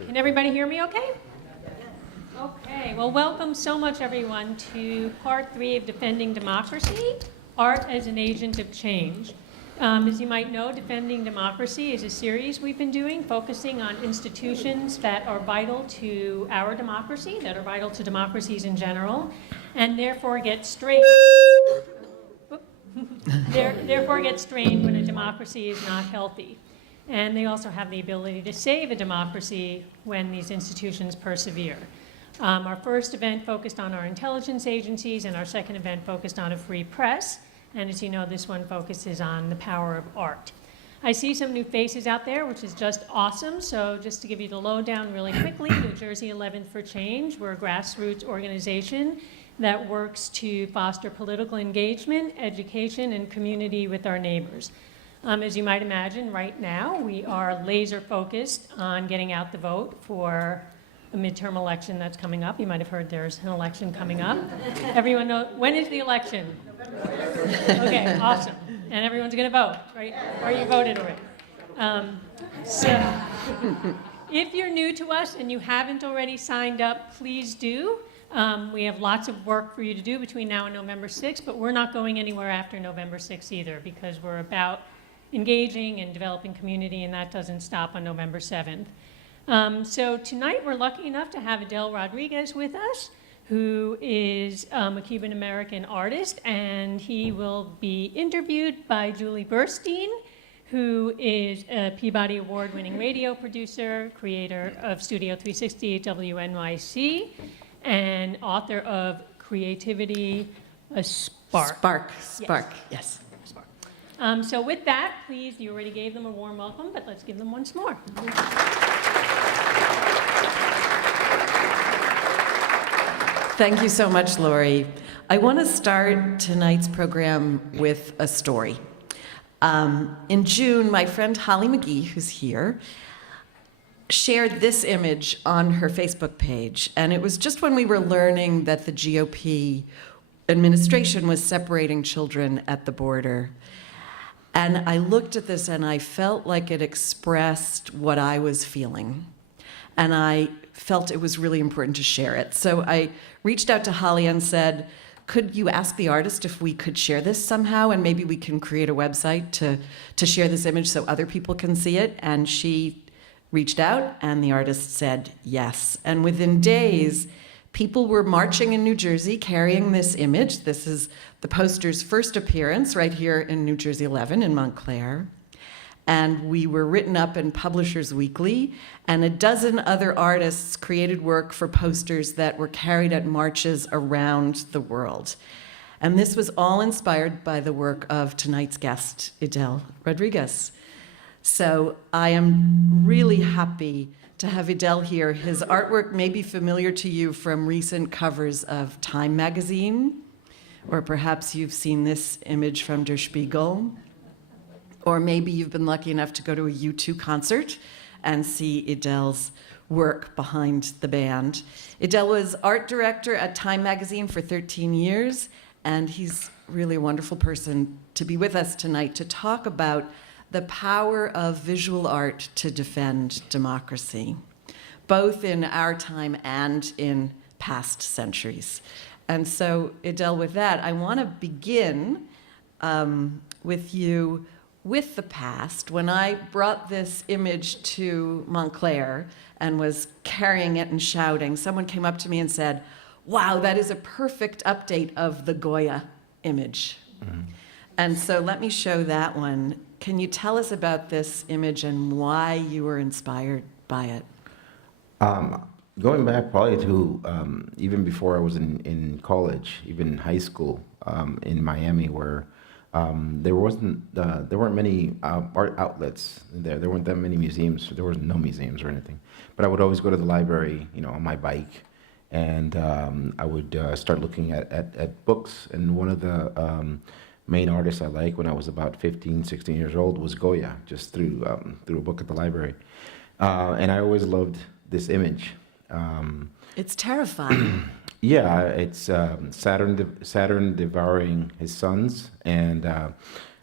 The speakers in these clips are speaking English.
Can everybody hear me okay? Okay, well, welcome so much, everyone, to part 3 of Defending Democracy, Art as an Agent of Change. As you might know, Defending Democracy is a series we've been doing focusing on institutions that are vital to our democracy, that are vital to democracies in general, and therefore get strained. Therefore get strained when a democracy is not healthy. And they also have the ability to save a democracy when these institutions persevere. Our first event focused on our intelligence agencies, and our second event focused on a free press. And as you know, this one focuses on the power of art. I see some new faces out there, which is just awesome. So just to give you the lowdown really quickly, New Jersey 11th for Change, we're a grassroots organization that works to foster political engagement, education, and community with our neighbors. As you might imagine, right now, we are laser focused on getting out the vote for a midterm election that's coming up. You might have heard there's an election coming up. Everyone know, when is the election? Okay, awesome. And everyone's gonna vote, right? Or you voted already. So if you're new to us and you haven't already signed up, please do. We have lots of work for you to do between now and November 6th, but we're not going anywhere after November 6th either, because we're about engaging and developing community, and that doesn't stop on November 7th. So tonight we're lucky enough to have Adele Rodriguez with us, who is a Cuban-American artist, and he will be interviewed by Julie Burstein, who is a Peabody Award-winning radio producer, creator of Studio 360 at WNYC, and author of Creativity, a Spark. Spark, yes. So with that, please, you already gave them a warm welcome, but let's give them once more. Thank you so much, Lori. I want to start tonight's program with a story. In June, my friend Holly McGee, who's here, shared this image on her Facebook page, and it was just when we were learning that the GOP administration was separating children at the border. And I looked at this and I felt like it expressed what I was feeling. And I felt it was really important to share it. So I reached out to Holly and said, could you ask the artist if we could share this somehow, and maybe we can create a website to share this image so other people can see it? And she reached out and the artist said yes. And within days, people were marching in New Jersey carrying this image. This is the poster's first appearance right here in New Jersey 11 in Montclair. And we were written up in Publishers Weekly, and a dozen other artists created work for posters that were carried at marches around the world. And this was all inspired by the work of tonight's guest, Adele Rodriguez. So I am really happy to have Adele here. His artwork may be familiar to you from recent covers of Time magazine, or perhaps you've seen this image from Der Spiegel, or maybe you've been lucky enough to go to a U2 concert and see Adele's work behind the band. Adele was art director at Time magazine for 13 years, and he's really a wonderful person to be with us tonight to talk about the power of visual art to defend democracy, both in our time and in past centuries. And so, Adele, with that, I want to begin with you with the past. When I brought this image to Montclair and was carrying it and shouting, someone came up to me and said, wow, that is a perfect update of the Goya image. Mm-hmm. And so let me show that one. Can you tell us about this image and why you were inspired by it? Going back probably to even before I was in college, even high school in Miami, where there weren't many art outlets there. There weren't that many museums. There was no museums or anything. But I would always go to the library, on my bike, and I would start looking at books. And one of the main artists I liked when I was about 15, 16 years old was Goya, just through a book at the library. And I always loved this image. It's terrifying. Yeah, it's Saturn devouring his sons, and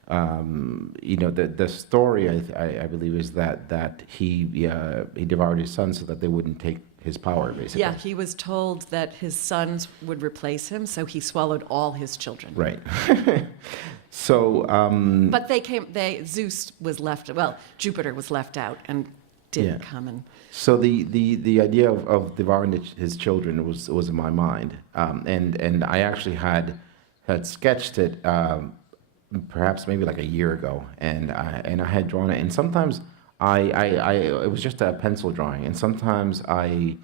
The story I believe is that he devoured his son so that they wouldn't take his power, basically. Yeah, he was told that his sons would replace him, so he swallowed all his children. Right. So. But Zeus was Jupiter was left out and didn't come and. So the idea of devouring his children was in my mind, and I actually had sketched it perhaps maybe like a year ago, and I had drawn it, and sometimes it was just a pencil drawing, and sometimes I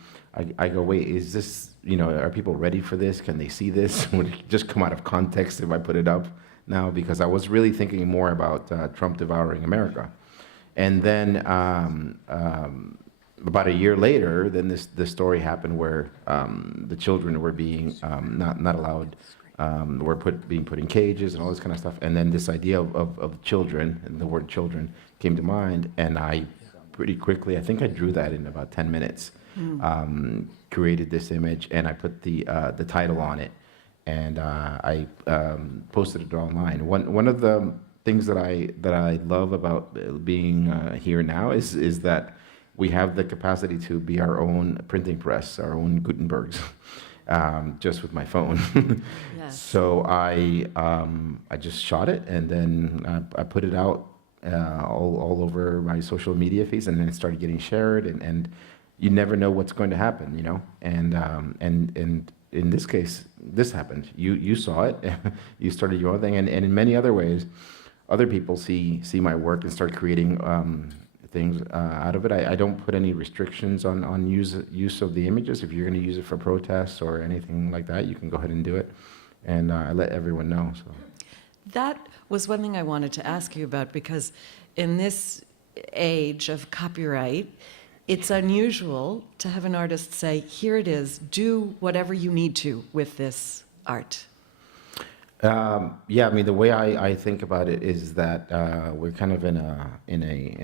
go, wait, is this, are people ready for this? Can they see this? Would it just come out of context if I put it up now? Because I was really thinking more about Trump devouring America, and then about a year later, then this story happened where the children were being not allowed, were being put in cages and all this kind of stuff. And then this idea of children, and the word children came to mind, and I pretty quickly, I think I drew that in about 10 minutes, created this image, and I put the title on it, and I posted it online. One of the things that I love about being here now is that we have the capacity to be our own printing press, our own Gutenbergs, just with my phone. Yes. So I just shot it, and then I put it out all over my social media feeds, and then it started getting shared, and you never know what's going to happen, And in this case, this happened. You saw it, you started your own thing, and in many other ways, other people see my work and start creating things out of it. I don't put any restrictions on use of the images. If you're going to use it for protests or anything like that, you can go ahead and do it, and I let everyone know. So That was one thing I wanted to ask you about, because in this age of copyright, it's unusual to have an artist say, here it is, do whatever you need to with this art. I mean, the way I think about it is that we're kind of in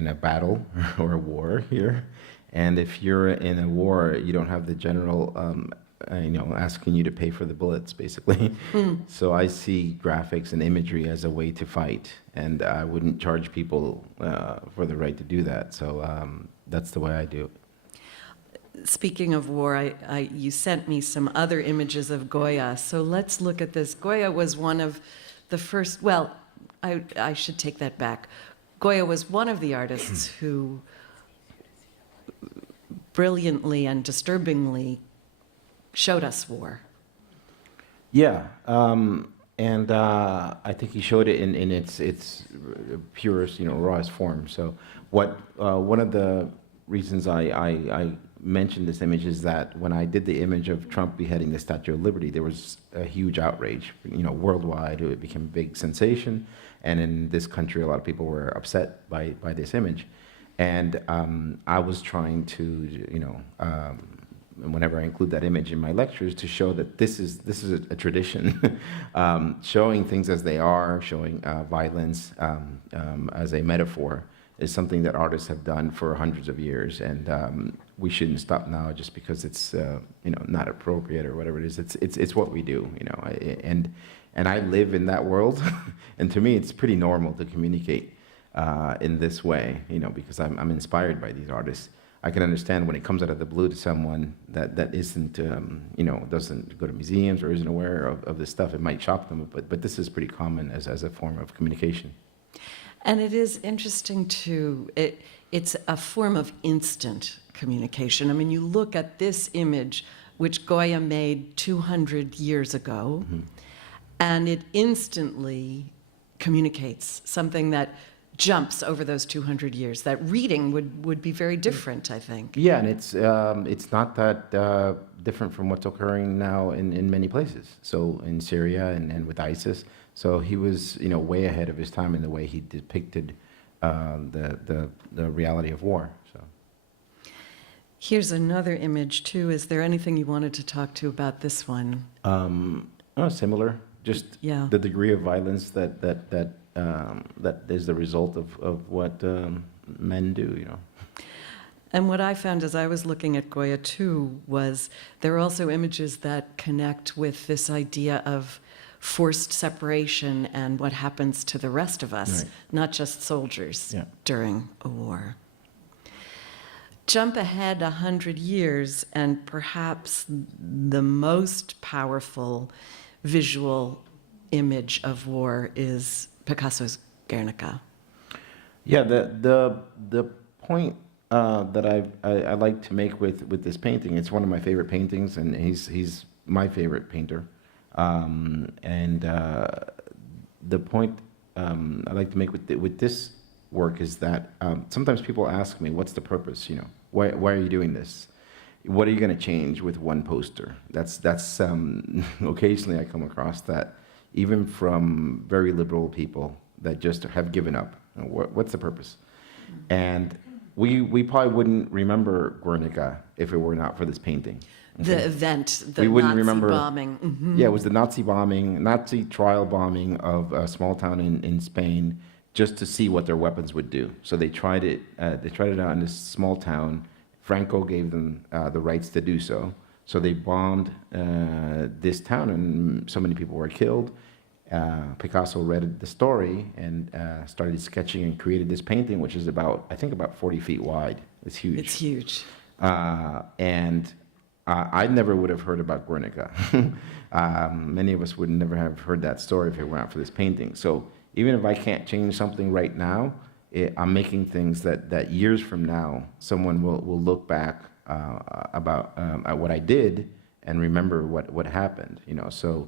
a battle or a war here, and if you're in a war, you don't have the general, asking you to pay for the bullets, basically. So I see graphics and imagery as a way to fight, and I wouldn't charge people for the right to do that. So that's the way I do it. Speaking of war, you sent me some other images of Goya, so let's look at this. Goya was one of the first, I should take that back. Goya was one of the artists who brilliantly and disturbingly showed us war. Yeah, and I think he showed it in its purest, rawest form. So one of the reasons I mentioned this image is that when I did the image of Trump beheading the Statue of Liberty, there was a huge outrage, worldwide. It became a big sensation, and in this country, a lot of people were upset by this image, and I was trying to, whenever I include that image in my lectures, to show that this is a tradition, showing things as they are, showing violence as a metaphor, is something that artists have done for hundreds of years, and we shouldn't stop now just because it's not appropriate or whatever it is. It's what we do, and I live in that world, and to me it's pretty normal to communicate in this way, because I'm inspired by these artists. I can understand when it comes out of the blue to someone that isn't doesn't go to museums or isn't aware of this stuff. It might shock them, but this is pretty common as a form of communication. And it is interesting it's a form of instant communication. I mean, you look at this image, which Goya made 200 years ago, and it instantly communicates something that jumps over those 200 years. That reading would be very different, I think. Yeah, and it's not that different from what's occurring now in many places. So in Syria and with ISIS. So he was, way ahead of his time in the way he depicted the reality of war. So here's another image too. Is there anything you wanted to talk to about this one? Similar, just the degree of violence that is the result of what men do. And what I found as I was looking at Goya too was there are also images that connect with this idea of forced separation and what happens to the rest of us, Right. not just soldiers, Yeah. during a war. Jump ahead 100 years, and perhaps the most powerful visual image of war is Picasso's Guernica. Yeah, the point that I like to make with this painting, it's one of my favorite paintings, and he's my favorite painter. The point I like to make with this work is that sometimes people ask me, "What's the purpose? You know, why are you doing this? What are you going to change with one poster?" That's occasionally I come across that, even from very liberal people that just have given up. What's the purpose? And we probably wouldn't remember Guernica if it were not for this painting. The event, the We wouldn't Nazi remember- bombing. Mhm. Yeah, it was the Nazi bombing, Nazi trial bombing of a small town in Spain, just to see what their weapons would do. So they tried it. They tried it out in this small town. Franco gave them the rights to do so. So they bombed this town, and so many people were killed. Picasso read the story and started sketching and created this painting, which is I think about 40 feet wide. It's huge. It's huge. I never would have heard about Guernica. Many of us would never have heard that story if it weren't for this painting. So even if I can't change something right now, I'm making things that years from now, someone will look back at what I did and remember what happened. You know, so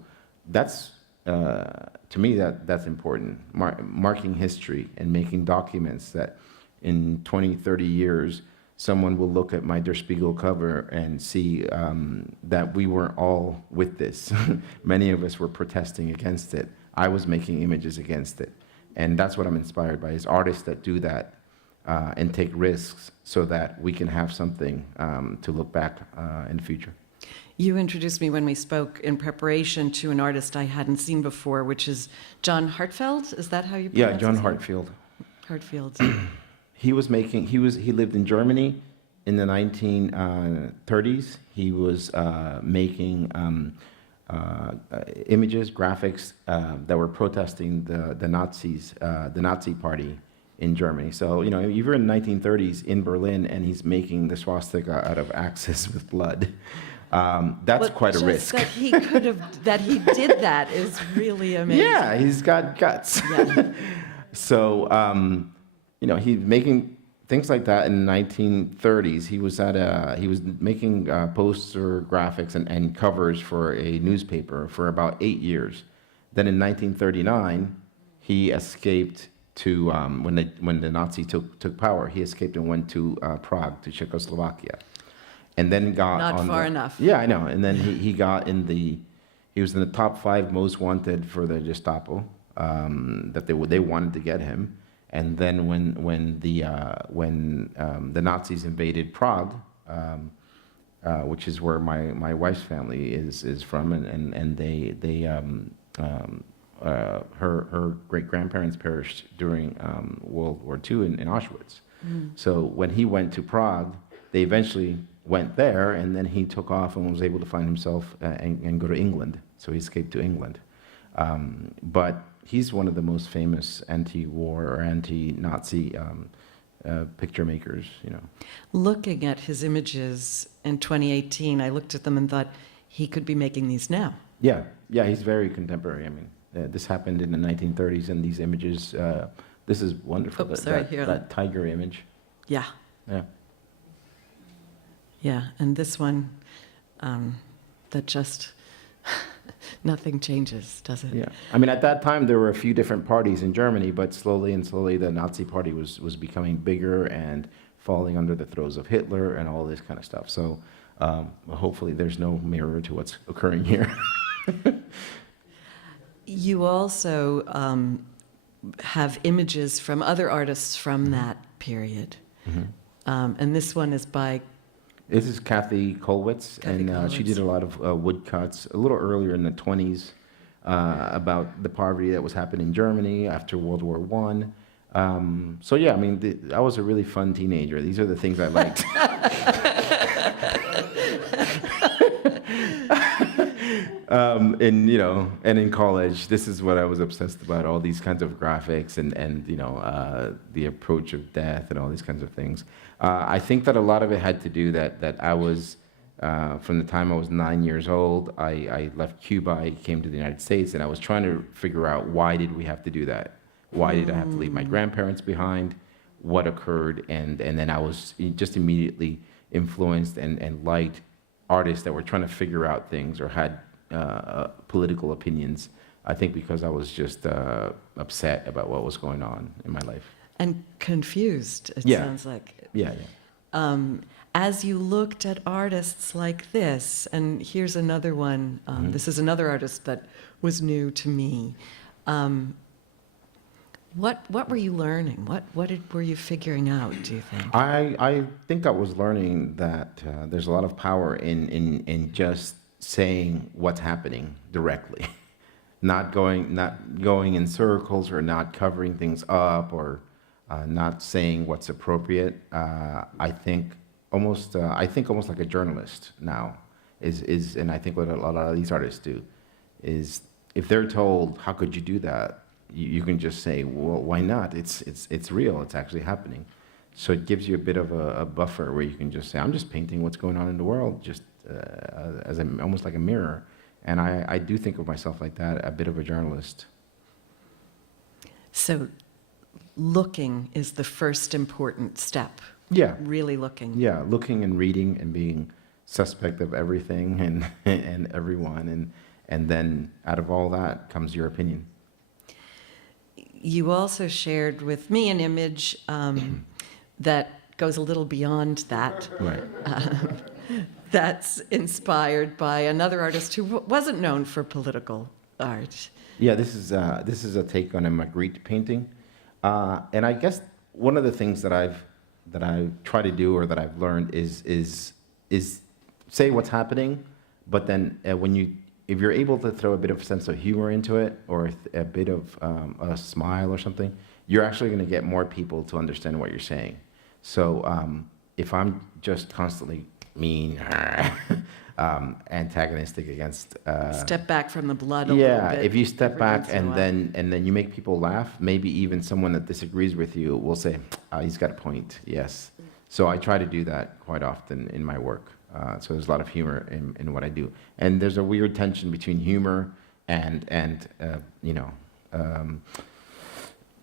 that's to me that's important. Marking history and making documents that in 20, 30 years, someone will look at my Der Spiegel cover and see that we weren't all with this. Many of us were protesting against it. I was making images against it. And that's what I'm inspired by, is artists that do that and take risks so that we can have something to look back in the future. You introduced me when we spoke in preparation to an artist I hadn't seen before, which is John Hartfield. Is that how you pronounce Yeah, John his name? Hartfield. Hartfield. He lived in Germany in the 1930s. He was making images, graphics that were protesting the Nazis, the Nazi Party in Germany. So, you know, you were in the 1930s in Berlin, and he's making the swastika out of axes with blood. That's quite a just risk. That he could have, that he did that is really amazing. Yeah, he's got guts. Yeah. So, you know, he's making things like that in the 1930s. He was making poster graphics and covers for a newspaper for about 8 years. Then in 1939, he escaped to when the Nazis took power. He escaped and went to Prague, to Czechoslovakia, and then got Not far enough. Yeah, I know. And then he was in the top 5 most wanted for the Gestapo. That they wanted to get him. And then when the Nazis invaded Prague, which is where my wife's family is from, and her great grandparents perished during World War II in Auschwitz. So when he went to Prague, they eventually went there, and then he took off and was able to find himself and go to England. So he escaped to England. But he's one of the most famous anti-war or anti-Nazi picture makers, you know. Looking at his images in 2018, I looked at them and thought, he could be making these now. Yeah, he's very contemporary. I mean, this happened in the 1930s, and these images, this is wonderful. Oops, sorry, here. That tiger image. Yeah. Yeah. Yeah, and this one, that just, nothing changes, does it? Yeah. I mean, at that time, there were a few different parties in Germany, but slowly, the Nazi Party was becoming bigger and falling under the throes of Hitler and all this kind of stuff. So hopefully there's no mirror to what's occurring here. You also have images from other artists from that period. And this one is by... This is Kathe Kollwitz, and she did a lot of woodcuts a little earlier in the 20s about the poverty that was happening in Germany after World War I. So yeah, I mean, I was a really fun teenager. These are the things I liked. And and in college, this is what I was obsessed about: all these kinds of graphics and the approach of death and all these kinds of things. I think that a lot of it had to do that I was from the time I was 9 years old. I left Cuba. I came to the United States, and I was trying to figure out why did we have to do that? Why did I have to leave my grandparents behind? What occurred? And then I was just immediately influenced and liked artists that were trying to figure out things or had political opinions. I think because I was just upset about what was going on in my life. And confused, it Yeah. sounds like. Yeah. As you looked at artists like this, and here's another one, this is another artist that was new to me. What were you learning? What were you figuring out, do you think? I think I was learning that there's a lot of power in just saying what's happening directly, not going in circles or not covering things up or not saying what's appropriate. I think almost like a journalist now is and I think what a lot of these artists do is if they're told, how could you do that? You can just say, well, why not? It's real. It's actually happening. So it gives you a bit of a buffer where you can just say, I'm just painting what's going on in the world, just as almost like a mirror. And I do think of myself like that, a bit of a journalist. So looking is the first important step. Yeah. Really looking. Yeah, looking and reading and being suspect of everything and everyone. And then out of all that comes your opinion. You also shared with me an image that goes a little beyond that. Right. That's inspired by another artist who wasn't known for political art. Yeah, this is a take on a Magritte painting, and I guess one of the things that I try to do or that I've learned is say what's happening, but then if you're able to throw a bit of sense of humor into it or a bit of a smile or something, you're actually going to get more people to understand what you're saying. So if I'm just constantly mean, antagonistic against, Step back from the blood a little bit. if you step every back once in a and then you make people laugh, maybe even someone that disagrees with you will say, he's got a point. Yes. So I try to do that quite often in my work. So there's a lot of humor in what I do, and there's a weird tension between humor and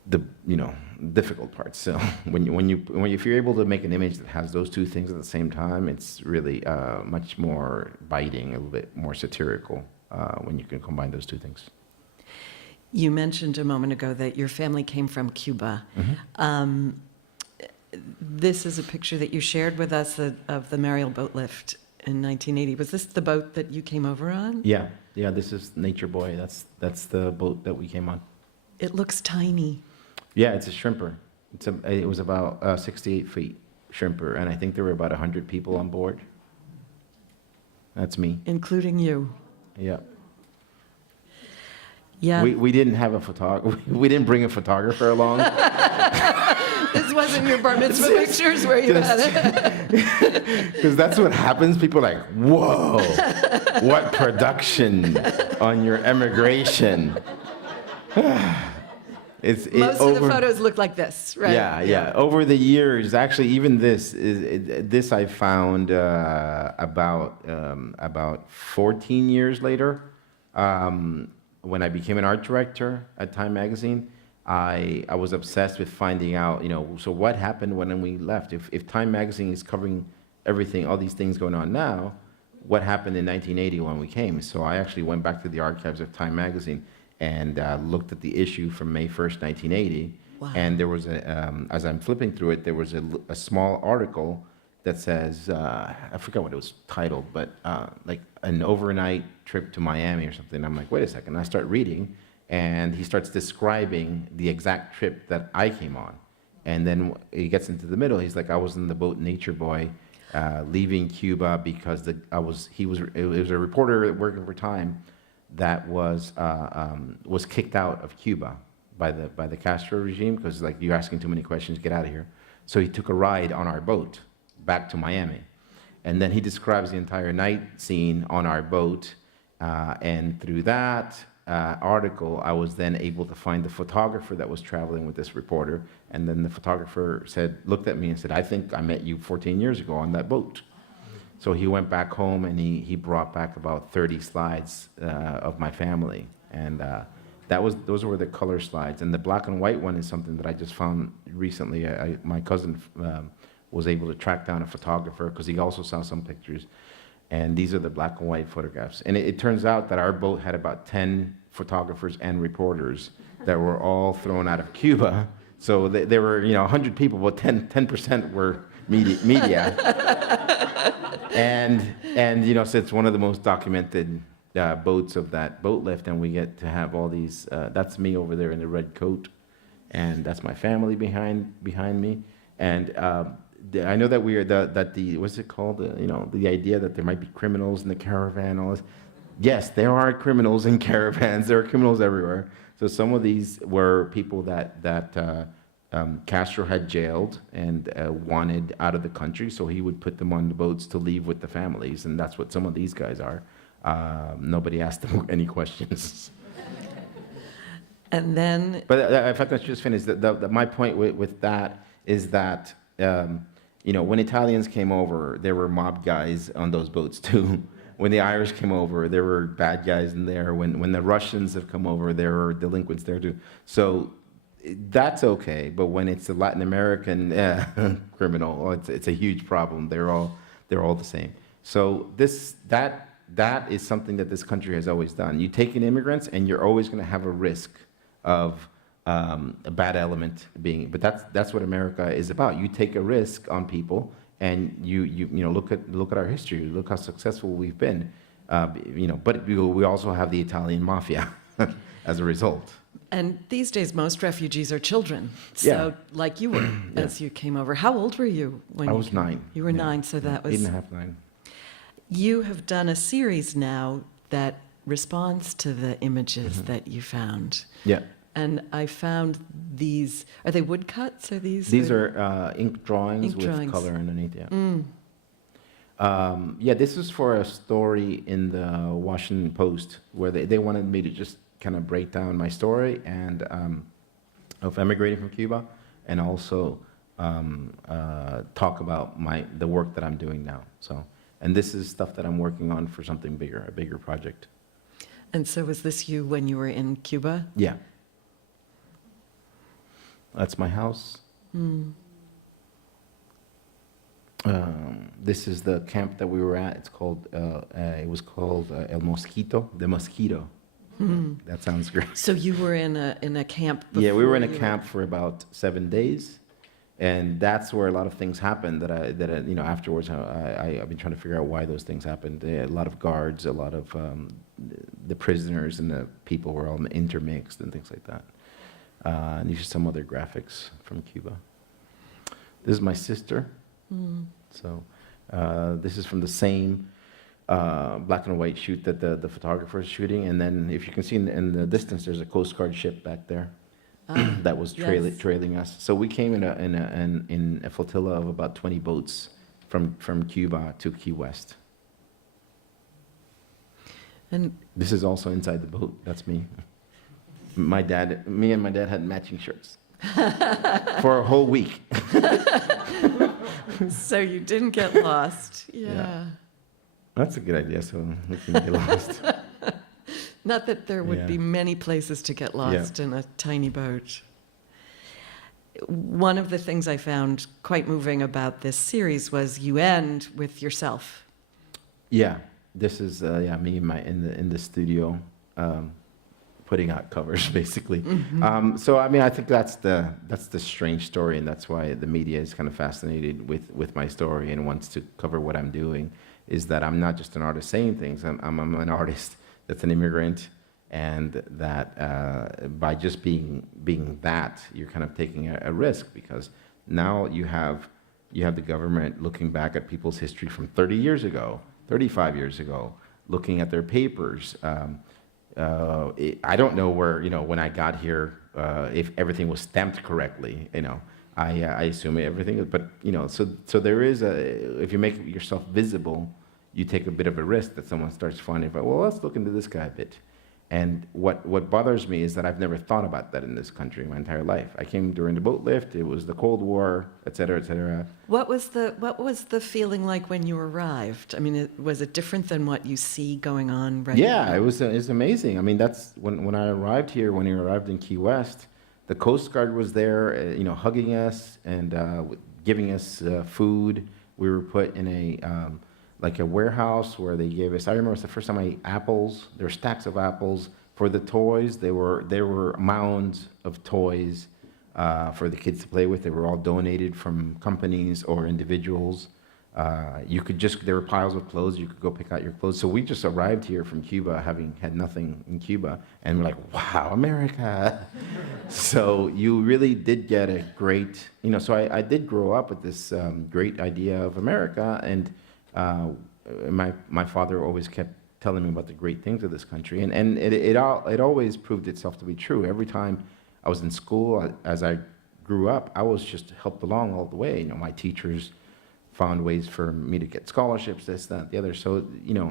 the difficult parts. So if you're able to make an image that has those two things at the same time, it's really much more biting, a little bit more satirical when you can combine those two things. You mentioned a moment ago that your family came from Cuba. Mm-hmm. This is a picture that you shared with us of the Mariel boat lift in 1980. Was this the boat that you came over on? Yeah. This is Nature Boy. That's the boat that we came on. It looks tiny. Yeah, it's a shrimper. It was about 68 feet shrimper, and I think there were about 100 people on board. That's me. Including you. Yeah. Yeah. We didn't have a photographer. We didn't bring a photographer along. This wasn't your bar mitzvah pictures where you had it. Because that's what happens. People are like, whoa, what production on your emigration. Most of the photos look like this, right? Yeah. Over the years, actually, even this I found about 14 years later, when I became an art director at Time Magazine. I was obsessed with finding out, so what happened when we left? If Time Magazine is covering everything, all these things going on now, what happened in 1980 when we came? So I actually went back to the archives of Time Magazine and looked at the issue from May 1st, 1980. Wow. And there was as I'm flipping through it, there was a small article that says, I forgot what it was titled, but like an overnight trip to Miami or something. I'm like, wait a second. I start reading, and he starts describing the exact trip that I came on. And then he gets into the middle. He's like, I was in the boat Nature Boy, leaving Cuba because it was a reporter working for Time that was kicked out of Cuba by the Castro regime because like, you're asking too many questions, get out of here. So he took a ride on our boat back to Miami. And then he describes the entire night scene on our boat And through that article, I was then able to find the photographer that was traveling with this reporter. And then the photographer looked at me and said, I think I met you 14 years ago on that boat. So he went back home and he brought back about 30 slides of my family. And those were the color slides. And the black and white one is something that I just found recently. My cousin was able to track down a photographer because he also saw some pictures. And these are the black and white photographs. And it turns out that our boat had about 10 photographers and reporters that were all thrown out of Cuba. So there were 100 people, but 10% were media. and so it's one of the most documented boats of that boat lift, and we get to have all these. That's me over there in the red coat, and that's my family behind me. And I know that what's it called? The idea that there might be criminals in the caravan. All this. Yes, there are criminals in caravans. There are criminals everywhere. So some of these were people that Castro had jailed and wanted out of the country, so he would put them on the boats to leave with the families, and that's what some of these guys are. Nobody asked them any questions. And then... But if I could just finish, my point with that is that, when Italians came over, there were mob guys on those boats too. When the Irish came over, there were bad guys in there. When the Russians have come over, there were delinquents there too. So that's okay, but when it's a Latin American criminal, it's a huge problem. They're all the same. So that is something that this country has always done. You take in immigrants, and you're always going to have a risk of a bad element being. But that's what America is about. You take a risk on people, and you look at our history. Look how successful we've been. But we also have the Italian mafia as a result. And these days, most refugees are children. So, like you were, as you came over. How old were you when I you was came? 9. You were 9, so that was... 8.5, 9. You have done a series now that responds to the images that you found. Yeah. And I found these... Are they woodcuts? Are these... These are ink drawings with color underneath, yeah. This is for a story in the Washington Post where they wanted me to just kind of break down my story and of emigrating from Cuba, and also talk about the work that I'm doing now. And this is stuff that I'm working on for something bigger, a bigger project. And so was this you when you were in Cuba? Yeah. That's my house. This is the camp that we were at. It was called El Mosquito, the mosquito. That sounds great. So you were in a camp before? Yeah, we were in a camp for about 7 days, and that's where a lot of things happened. That afterwards I've been trying to figure out why those things happened. A lot of guards, a lot of the prisoners and the people were all intermixed and things like that. And these are some other graphics from Cuba. This is my sister. So this is from the same black and white shoot that the photographer is shooting. And then if you can see in the distance, there's a Coast Guard ship back there that was trailing us. So we came in a flotilla of about 20 boats from Cuba to Key West. And this is also inside the boat. That's me. Me and my dad had matching shirts for a whole week. So you didn't get lost. Yeah. That's a good idea, so we can get lost. Not that there would be many places to get lost in a tiny boat. One of the things I found quite moving about this series was you end with yourself. Yeah. This is me in the studio putting out covers, basically. So I think that's the strange story, and that's why the media is kind of fascinated with my story and wants to cover what I'm doing. Is that I'm not just an artist saying things. I'm an artist that's an immigrant, and that by just being that, you're kind of taking a risk, because now you have the government looking back at people's history from 30 years ago, 35 years ago, looking at their papers. I don't know where, when I got here, if everything was stamped correctly, I assume everything, but, so there is if you make yourself visible you take a bit of a risk that someone starts finding, well, let's look into this guy a bit. And what bothers me is that I've never thought about that in this country my entire life. I came during the boat lift, it was the Cold War, et cetera, et cetera. What was the feeling like when you arrived? I mean, was it different than what you see going on right now? Yeah, it was amazing. I mean, that's when I arrived here, when I arrived in Key West, the Coast Guard was there, hugging us and giving us food. We were put in a warehouse where they gave us, I remember it was the first time I ate apples. There were stacks of apples. For the toys, there were mounds of toys for the kids to play with. They were all donated from companies or individuals. There were piles of clothes. You could go pick out your clothes. So we just arrived here from Cuba, having had nothing in Cuba, and we're like, wow, America. So you really did get a great, so I did grow up with this great idea of America, and my father always kept telling me about the great things of this country, and it always proved itself to be true. Every time I was in school, as I grew up, I was just helped along all the way. My teachers found ways for me to get scholarships, this, that, the other. So,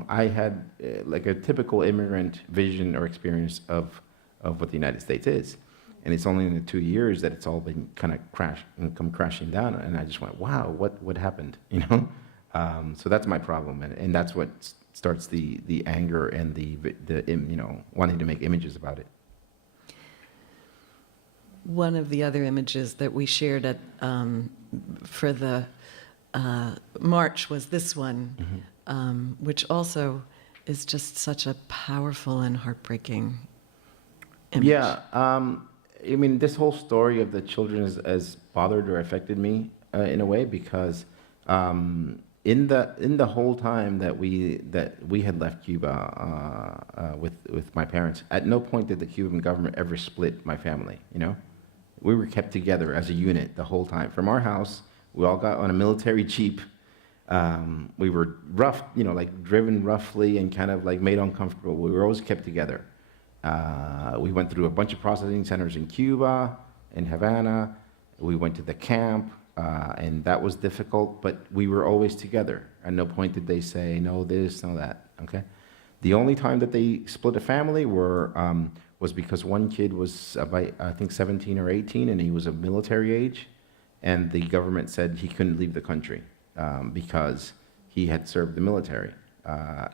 I had like a typical immigrant vision or experience of what the United States is. And it's only in the 2 years that it's all been kind of come crashing down. And I just went, wow, what happened, So that's my problem. And that's what starts the anger and the wanting to make images about it. One of the other images that we shared at for the march was this one, which also is just such a powerful and heartbreaking image. Yeah, this whole story of the children has bothered or affected me in a way, because in the whole time that we had left Cuba with my parents, at no point did the Cuban government ever split my family. We were kept together as a unit the whole time. From our house, we all got on a military jeep. We were rough, driven roughly and kind of made uncomfortable. We were always kept together. We went through a bunch of processing centers in Cuba, in Havana. We went to the camp, and that was difficult, but we were always together. At no point did they say, no this, no that, okay? The only time that they split a family was because one kid was about, I think, 17 or 18, and he was of military age, and the government said he couldn't leave the country because he had served the military,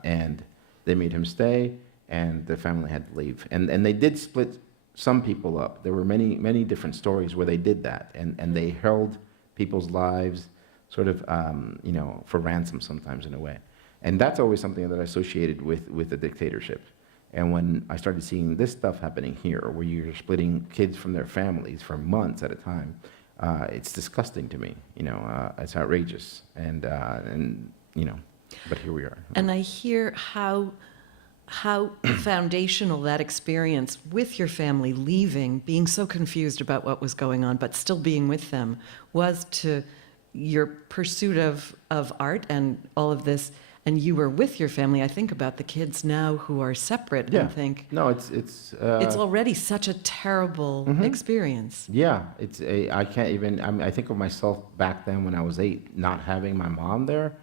and they made him stay, and the family had to leave. And they did split some people up. There were many different stories where they did that, and they held people's lives sort of, for ransom sometimes in a way. And that's always something that I associated with the dictatorship. And when I started seeing this stuff happening here, where you're splitting kids from their families for months at a time, it's disgusting to me. It's outrageous, and but here we are. And I hear how foundational that experience with your family leaving, being so confused about what was going on, but still being with them, was to your pursuit of art and all of this. And you were with your family. I think about the kids now who are separate and think, no, it's already such a terrible experience. Yeah, I can't even. I think of myself back then when I was 8, not having my mom there.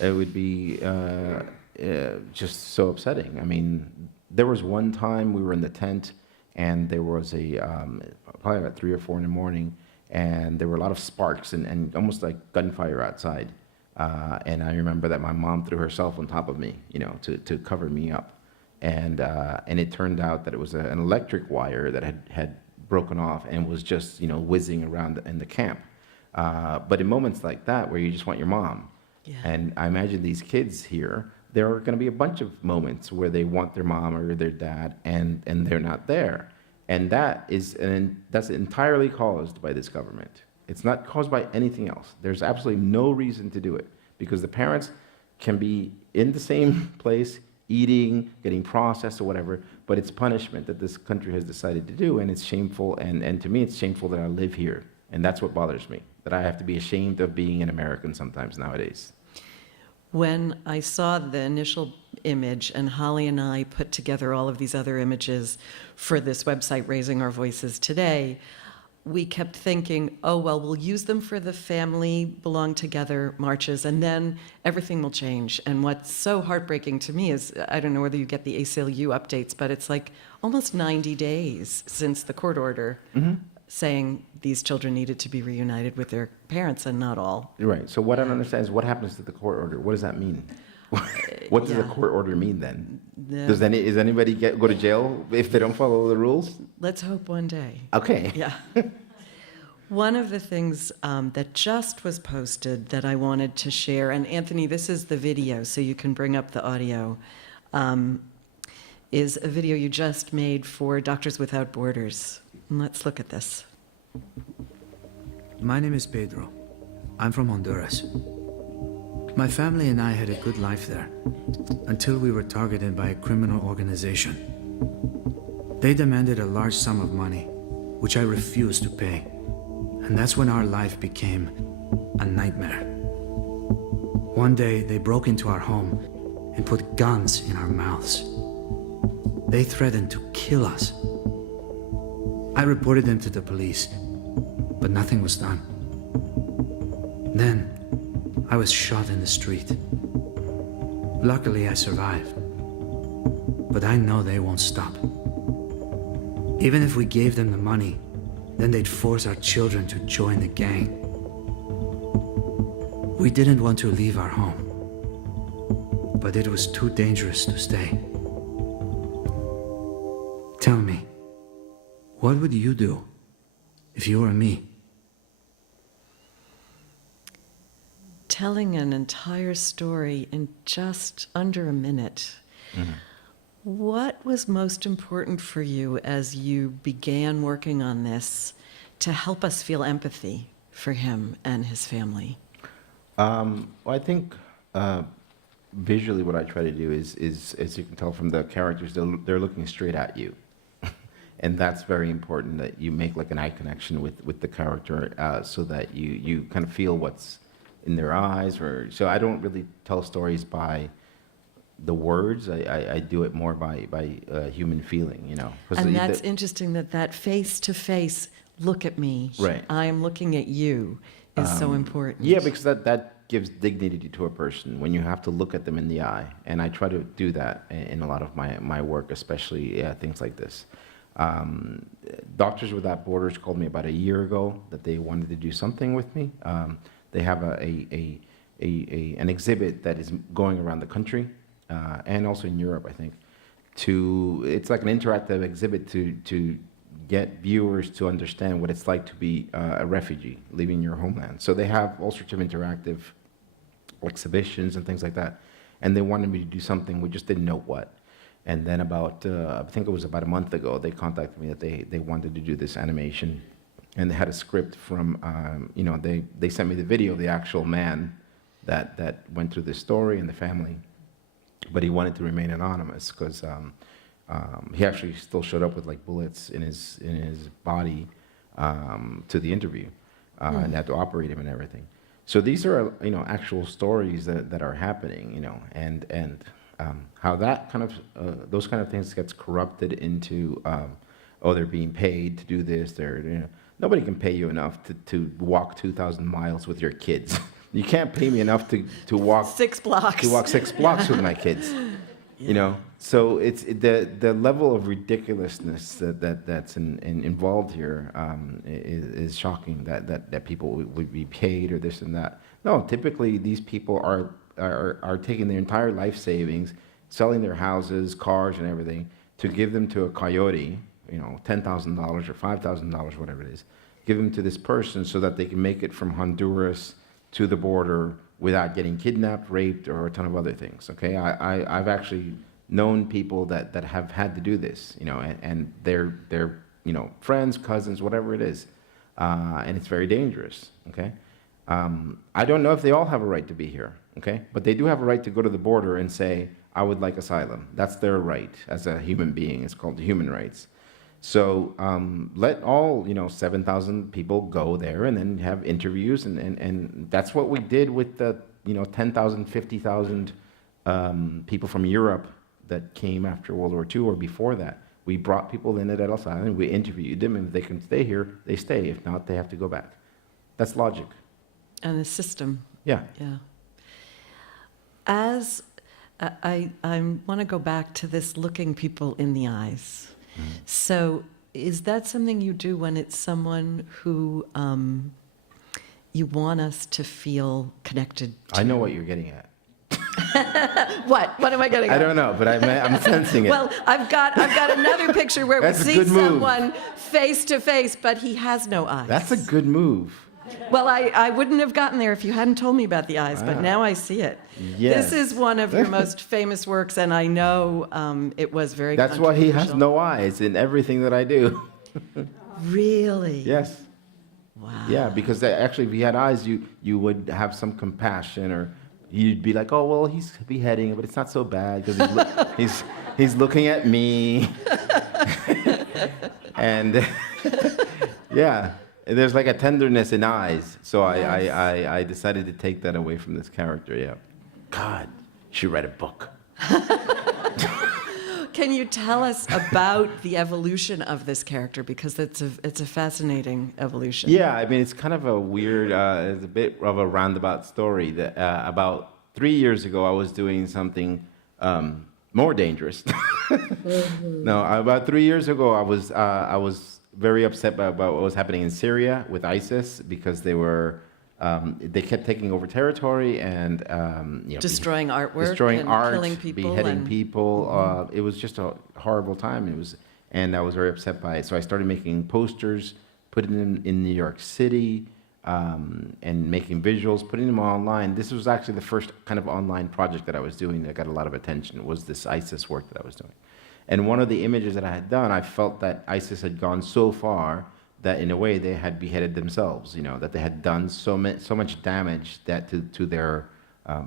It would be just so upsetting. I mean, there was one time we were in the tent, and there was probably about 3 or 4 in the morning, and there were a lot of sparks and almost like gunfire outside. And I remember that my mom threw herself on top of me, to cover me up. And it turned out that it was an electric wire that had broken off and was just, whizzing around in the camp. But in moments like that, where you just want your mom, and I imagine these kids here, there are going to be a bunch of moments where they want their mom or their dad, and they're not there. And that's entirely caused by this government. It's not caused by anything else. There's absolutely no reason to do it, because the parents can be in the same place, eating, getting processed or whatever, but it's punishment that this country has decided to do, and it's shameful, and to me it's shameful that I live here, and that's what bothers me, that I have to be ashamed of being an American sometimes nowadays. When I saw the initial image, and Holly and I put together all of these other images for this website, Raising Our Voices Today, we kept thinking, oh, well, we'll use them for the family belong together marches, and then everything will change. And what's so heartbreaking to me is, I don't know whether you get the ACLU updates, but it's like almost 90 days since the court order saying these children needed to be reunited with their parents, and not all. Right. So what I don't understand is what happens to the court order? What does that mean? What does the court order mean then? Does anybody go to jail if they don't follow the rules? Let's hope one day. Okay. Yeah. One of the things that just was posted that I wanted to share, and Anthony, this is the video, so you can bring up the audio, is a video you just made for Doctors Without Borders. And let's look at this. My name is Pedro. I'm from Honduras. My family and I had a good life there, until we were targeted by a criminal organization. They demanded a large sum of money, which I refused to pay. And that's when our life became a nightmare. One day, they broke into our home and put guns in our mouths. They threatened to kill us. I reported them to the police, but nothing was done. Then, I was shot in the street. Luckily, I survived. But I know they won't stop. Even if we gave them the money, then they'd force our children to join the gang. We didn't want to leave our home, but it was too dangerous to stay. Tell me, what would you do if you were me? Telling an entire story in just under a minute. What was most important for you as you began working on this to help us feel empathy for him and his family? Well, I think visually what I try to do is, as you can tell from the characters, they're looking straight at you. And that's very important, that you make like an eye connection with the character so that you kind of feel what's in their eyes. So I don't really tell stories by the words. I do it more by human feeling, you know. And that's interesting that face-to-face, look at me, right. I am looking at you, is so important. Yeah, because that gives dignity to a person when you have to look at them in the eye. And I try to do that in a lot of my work, especially things like this. Doctors Without Borders called me about a year ago that they wanted to do something with me. They have an exhibit that is going around the country and also in Europe, I think. It's like an interactive exhibit to get viewers to understand what it's like to be a refugee leaving your homeland. So they have all sorts of interactive exhibitions and things like that. And they wanted me to do something, we just didn't know what. And then I think it was about a month ago, they contacted me that they wanted to do this animation. And they had a script from, they sent me the video of the actual man that went through this story and the family. But he wanted to remain anonymous because he actually still showed up with like bullets in his body to the interview and had to operate him and everything. So these are, actual stories that are happening, and how that kind of, those kind of things gets corrupted into, they're being paid to do this, nobody can pay you enough to walk 2,000 miles with your kids. You can't pay me enough to walk 6 blocks. To walk 6 blocks with my kids. So it's the level of ridiculousn's that's involved here is shocking. That people would be paid or this and that. No, typically these people are taking their entire life savings, selling their houses, cars, and everything to give them to a coyote. $10,000 or $5,000, whatever it is, give them to this person so that they can make it from Honduras to the border without getting kidnapped, raped, or a ton of other things. Okay, I've actually known people that have had to do this, and they're friends, cousins, whatever it is, and it's very dangerous. Okay, I don't know if they all have a right to be here. Okay, but they do have a right to go to the border and say, I would like asylum. That's their right as a human being. It's called human rights. So let all 7,000 people go there and then have interviews, and that's what we did with the 10,000, 50,000 people from Europe that came after World War II or before that. We brought people in at Ellis Island, we interviewed them, and if they can stay here, they stay. If not, they have to go back. That's logic. And the system, Yeah. yeah. As I want to go back to this looking people in the eyes. So is that something you do when it's someone who you want us to feel connected to? I know what you're getting at. What? What am I getting at? I don't know, but I'm sensing it. Well, I've got another picture where That's a we see good move. someone face to face, but he has no eyes. That's a good move. Well, I wouldn't have gotten there if you hadn't told me about the eyes, but Ah. now I see it. Yes. This is one of your most famous works, and I know it was very That's why he has controversial. no eyes in everything that I do. Really? Yes. Wow. Yeah, because actually, if he had eyes, you would have some compassion, or you'd be like, oh, well, he's beheading, but it's not so bad because he's looking at me. And yeah, there's like a tenderness in eyes. So I decided to take that away from this character. Yeah. God, you should write a book. Can you tell us about the evolution of this character? Because it's a fascinating evolution. Yeah, I mean, it's kind of a weird, it's a bit of a roundabout story. That about 3 years ago, I was doing something more dangerous. No, about 3 years ago, I was very upset about what was happening in Syria with ISIS because they kept taking over territory and Destroying artwork destroying and art, killing people. beheading and- people. It was just a horrible time. And I was very upset by it. So I started making posters, putting them in New York City, and making visuals, putting them online. This was actually the first kind of online project that I was doing that got a lot of attention, was this ISIS work that I was doing. And one of the images that I had done, I felt that ISIS had gone so far that in a way they had beheaded themselves, that they had done so much damage that to their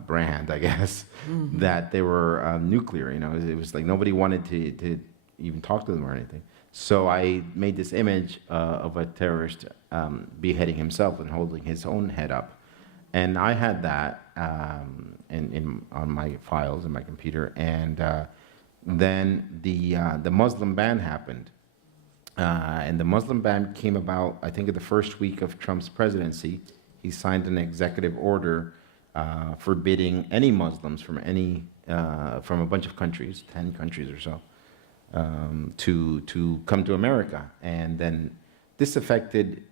brand, I guess, that they were nuclear. It was like nobody wanted to even talk to them or anything. So I made this image of a terrorist beheading himself and holding his own head up, and I had that on my files in my computer. And then the Muslim ban happened. And the Muslim ban came about, I think, in the first week of Trump's presidency. He signed an executive order forbidding any Muslims from a bunch of countries, 10 countries or so, to come to America. And then this affected,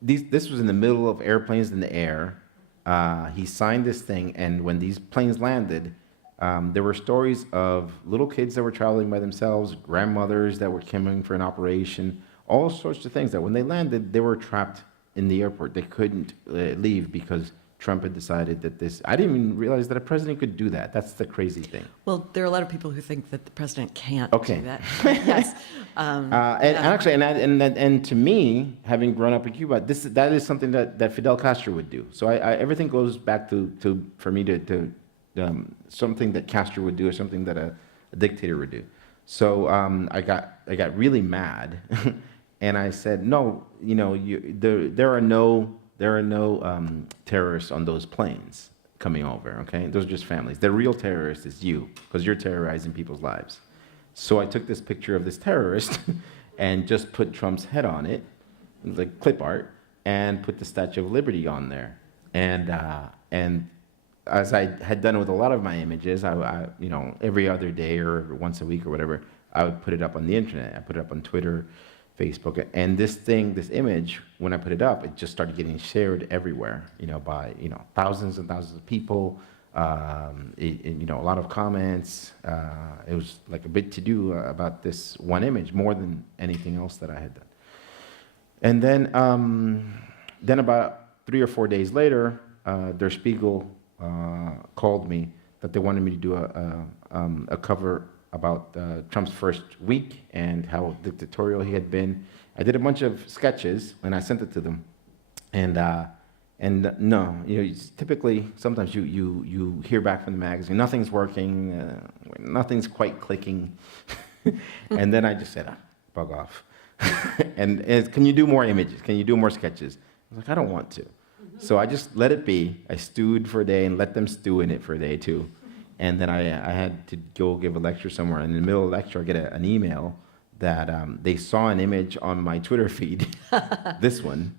this was in the middle of airplanes in the air. He signed this thing, and when these planes landed, there were stories of little kids that were traveling by themselves, grandmothers that were coming for an operation, all sorts of things that when they landed, they were trapped in the airport. They couldn't leave because Trump had decided that this, I didn't even realize that a president could do that. That's the crazy thing. Well, there are a lot of people who think that the president can't Okay. do that. Yes. And to me, having grown up in Cuba, that is something that Fidel Castro would do. So everything goes back to for me to something that Castro would do or something that a dictator would do. So I got really mad, and I said, no, there are no terrorists on those planes coming over. Okay, those are just families. The real terrorist is you, because you're terrorizing people's lives. So I took this picture of this terrorist and just put Trump's head on it, like clip art, and put the Statue of Liberty on there, and as I had done with a lot of my images, I every other day or once a week or whatever, I would put it up on the internet. I put it up on Twitter, Facebook, and this image, when I put it up, it just started getting shared everywhere, by thousands and thousands of people. A lot of comments. It was like a bit to do about this one image, more than anything else that I had done. And then about 3 or 4 days later, Der Spiegel called me that they wanted me to do a cover about Trump's first week and how dictatorial he had been. I did a bunch of sketches and I sent it to them, and no, typically sometimes you hear back from the magazine, nothing's working, nothing's quite clicking, and then I just said, bug off, and can you do more images? Can you do more sketches? I was like, I don't want to. So I just let it be. I stewed for a day and let them stew in it for a day too. And then I had to go give a lecture somewhere. And in the middle of the lecture, I get an email they saw an image on my Twitter feed, this one,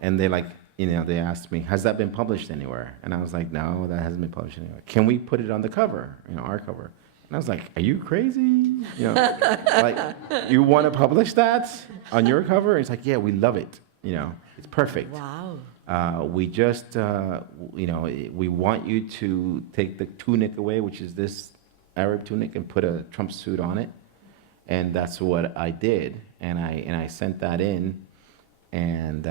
and they they asked me, has that been published anywhere? And I was like, no, that hasn't been published anywhere. Can we put it on the cover, our cover? And I was like, are you crazy? You want to publish that on your cover? And it's like, yeah, we love it. It's perfect. Wow. We just, we want you to take the tunic away, which is this Arab tunic, and put a Trump suit on it. And that's what I did. And I sent that in, and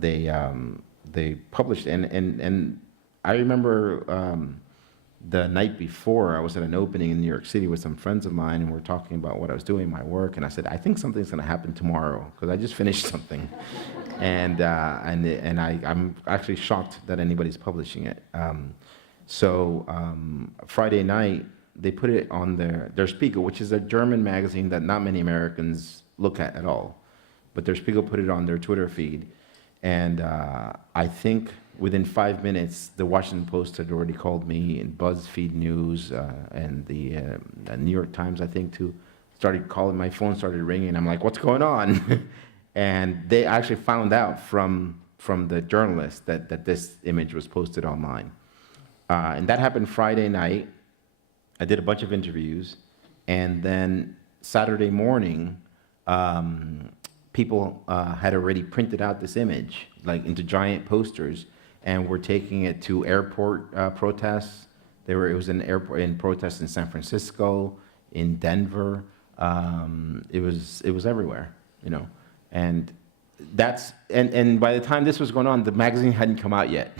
they published it. And I remember the night before, I was at an opening in New York City with some friends of mine, and we're talking about what I was doing, my work, and I said, I think something's going to happen tomorrow, because I just finished something. And I'm actually shocked that anybody's publishing it. Friday night, they put it on their Spiegel, which is a German magazine that not many Americans look at all. But their Spiegel put it on their Twitter feed. And I think within 5 minutes, the Washington Post had already called me, and BuzzFeed News, and the New York Times, I think, too, started calling. My phone started ringing. I'm like, what's going on? And they actually found out from the journalist that this image was posted online. And that happened Friday night. I did a bunch of interviews. And then Saturday morning, people had already printed out this image, into giant posters, and were taking it to airport protests. It was in protests in San Francisco, in Denver. It was everywhere, And and by the time this was going on, the magazine hadn't come out yet.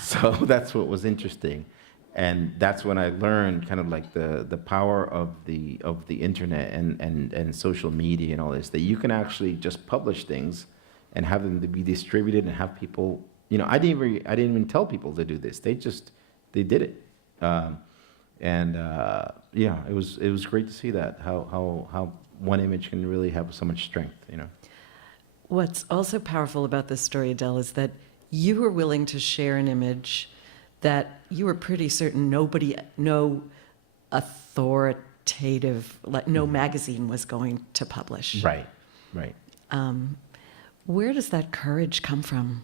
So that's what was interesting. And that's when I learned kind of the power of the internet and social media and all this, that you can actually just publish things and have them to be distributed and have people, I didn't even tell people to do this. They did it. It was great to see that, how one image can really have so much strength, What's also powerful about this story, Adele, is that you were willing to share an image that you were pretty certain no authoritative, no magazine was going to publish. Right. Where does that courage come from?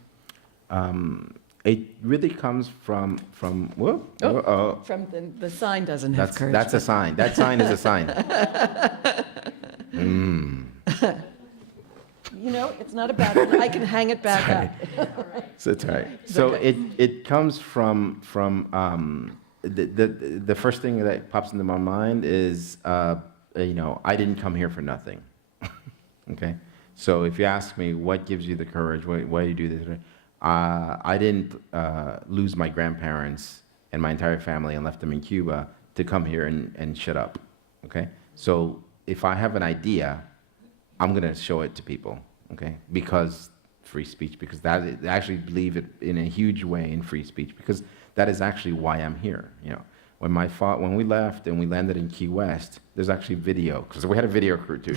It really comes from From the sign doesn't have courage. That's a sign. That sign is a sign. It's not a bad one. I can hang it back up. So it's all right. So it comes from the first thing that pops into my mind is I didn't come here for nothing. Okay. So if you ask me what gives you the courage, why do you do this? I didn't lose my grandparents and my entire family and left them in Cuba to come here and shut up. Okay. So if I have an idea, I'm going to show it to people. Okay, because free speech, because I actually believe it in a huge way in free speech, because that is actually why I'm here. When we left and we landed in Key West, there's actually video, because we had a video crew too.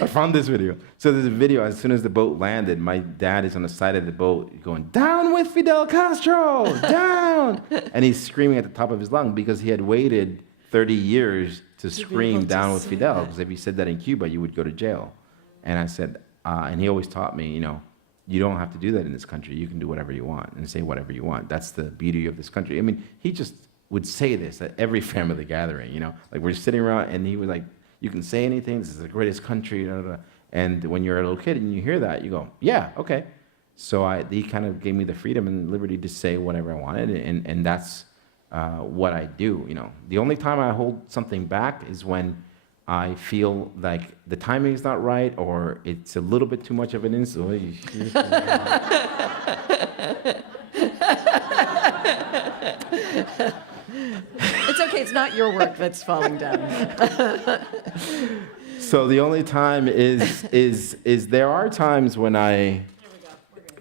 I found this video. So there's a video. As soon as the boat landed, my dad is on the side of the boat going, "Down with Fidel Castro, down!" And he's screaming at the top of his lung because he had waited 30 years to scream down with Fidel, because if you said that in Cuba, you would go to jail. And I said, and he always taught me, you don't have to do that in this country. You can do whatever you want and say whatever you want. That's the beauty of this country. I mean, he just would say this at every family gathering, we're sitting around, and he was like, you can say anything. This is the greatest country. Blah, blah, blah. And when you're a little kid and you hear that, you go, yeah, okay. So he kind of gave me the freedom and liberty to say whatever I wanted, and that's what I do. The only time I hold something back is when I feel like the timing is not right, or it's a little bit too much of an insult. It's okay. It's not your work that's falling down. So the only time is there are times when I.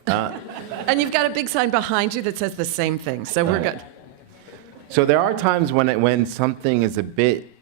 And you've got a big sign behind you that says the same thing, so we're good. So there are times when something is a bit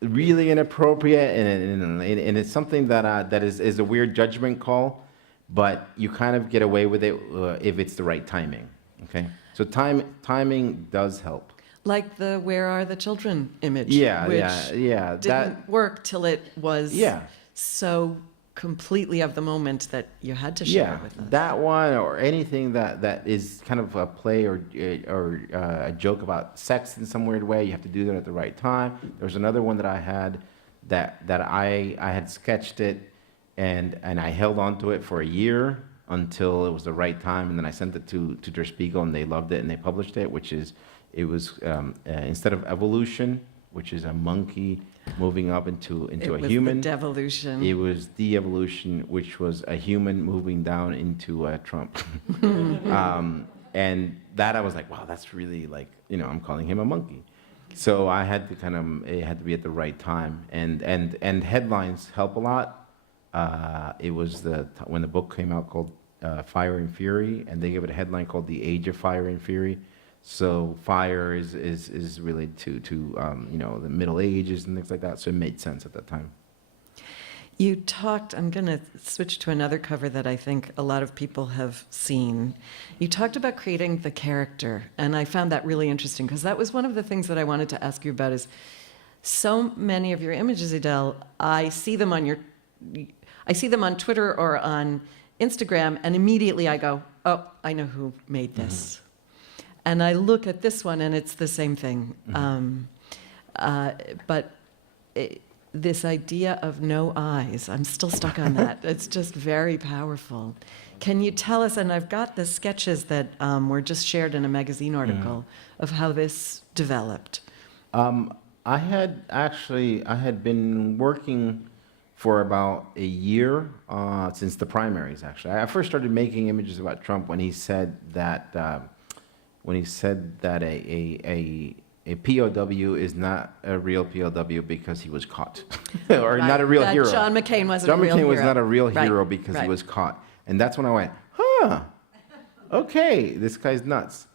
really inappropriate, and it's something that is a weird judgment call, but you kind of get away with it if it's the right timing. Okay, so timing does help. Like the "Where Are the Children" image, Yeah, which yeah. didn't work till it was Yeah. so completely of the moment that you had to share Yeah, it with us. that one or anything that is kind of a play or a joke about sex in some weird way. You have to do that at the right time. There was another one that I had that I had sketched it and I held on to it for a year until it was the right time, and then I sent it to Der Spiegel and they loved it and they published it, it was instead of evolution, which is a monkey moving up into It a was human. the devolution. It was de-evolution, which was a human moving down into a Trump. And that I was like, wow, that's really like, I'm calling him a monkey. So I had to it had to be at the right time. And headlines help a lot. It was when the book came out called Fire and Fury, and they gave it a headline called The Age of Fire and Fury. So fire is related to the Middle Ages and things like that. So it made sense at that time. You talked, I'm going to switch to another cover that I think a lot of people have seen. You talked about creating the character, and I found that really interesting because that was one of the things that I wanted to ask you about is so many of your images, Adele, I see them on Twitter or on Instagram, and immediately I go, oh, I know who made this. Mm-hmm. And I look at this one, and it's the same thing. But this idea of no eyes, I'm still stuck on that. It's just very powerful. Can you tell us, and I've got the sketches that were just shared in a magazine article of how this developed. I had been working for about a year since the primaries, actually. I first started making images about Trump when he said that a POW is not a real POW because he was caught, or Right. not a real That hero. John McCain wasn't John a real McCain was hero. not a real Right, hero because he right. was caught, and that's when I went, huh, okay, this guy's nuts.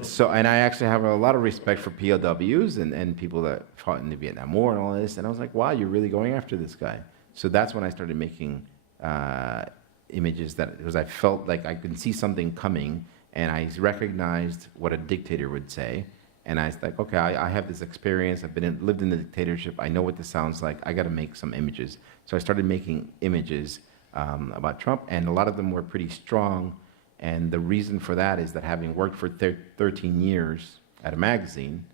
So, and I actually have a lot of respect for POWs and people that fought in the Vietnam War and all this, and I was like, wow, you're really going after this guy. So that's when I started making images because I felt like I could see something coming, and I recognized what a dictator would say. And I was like, okay, I have this experience. I've lived in the dictatorship. I know what this sounds like. I got to make some images. So I started making images about Trump, and a lot of them were pretty strong. And the reason for that is that having worked for 13 years at a magazine,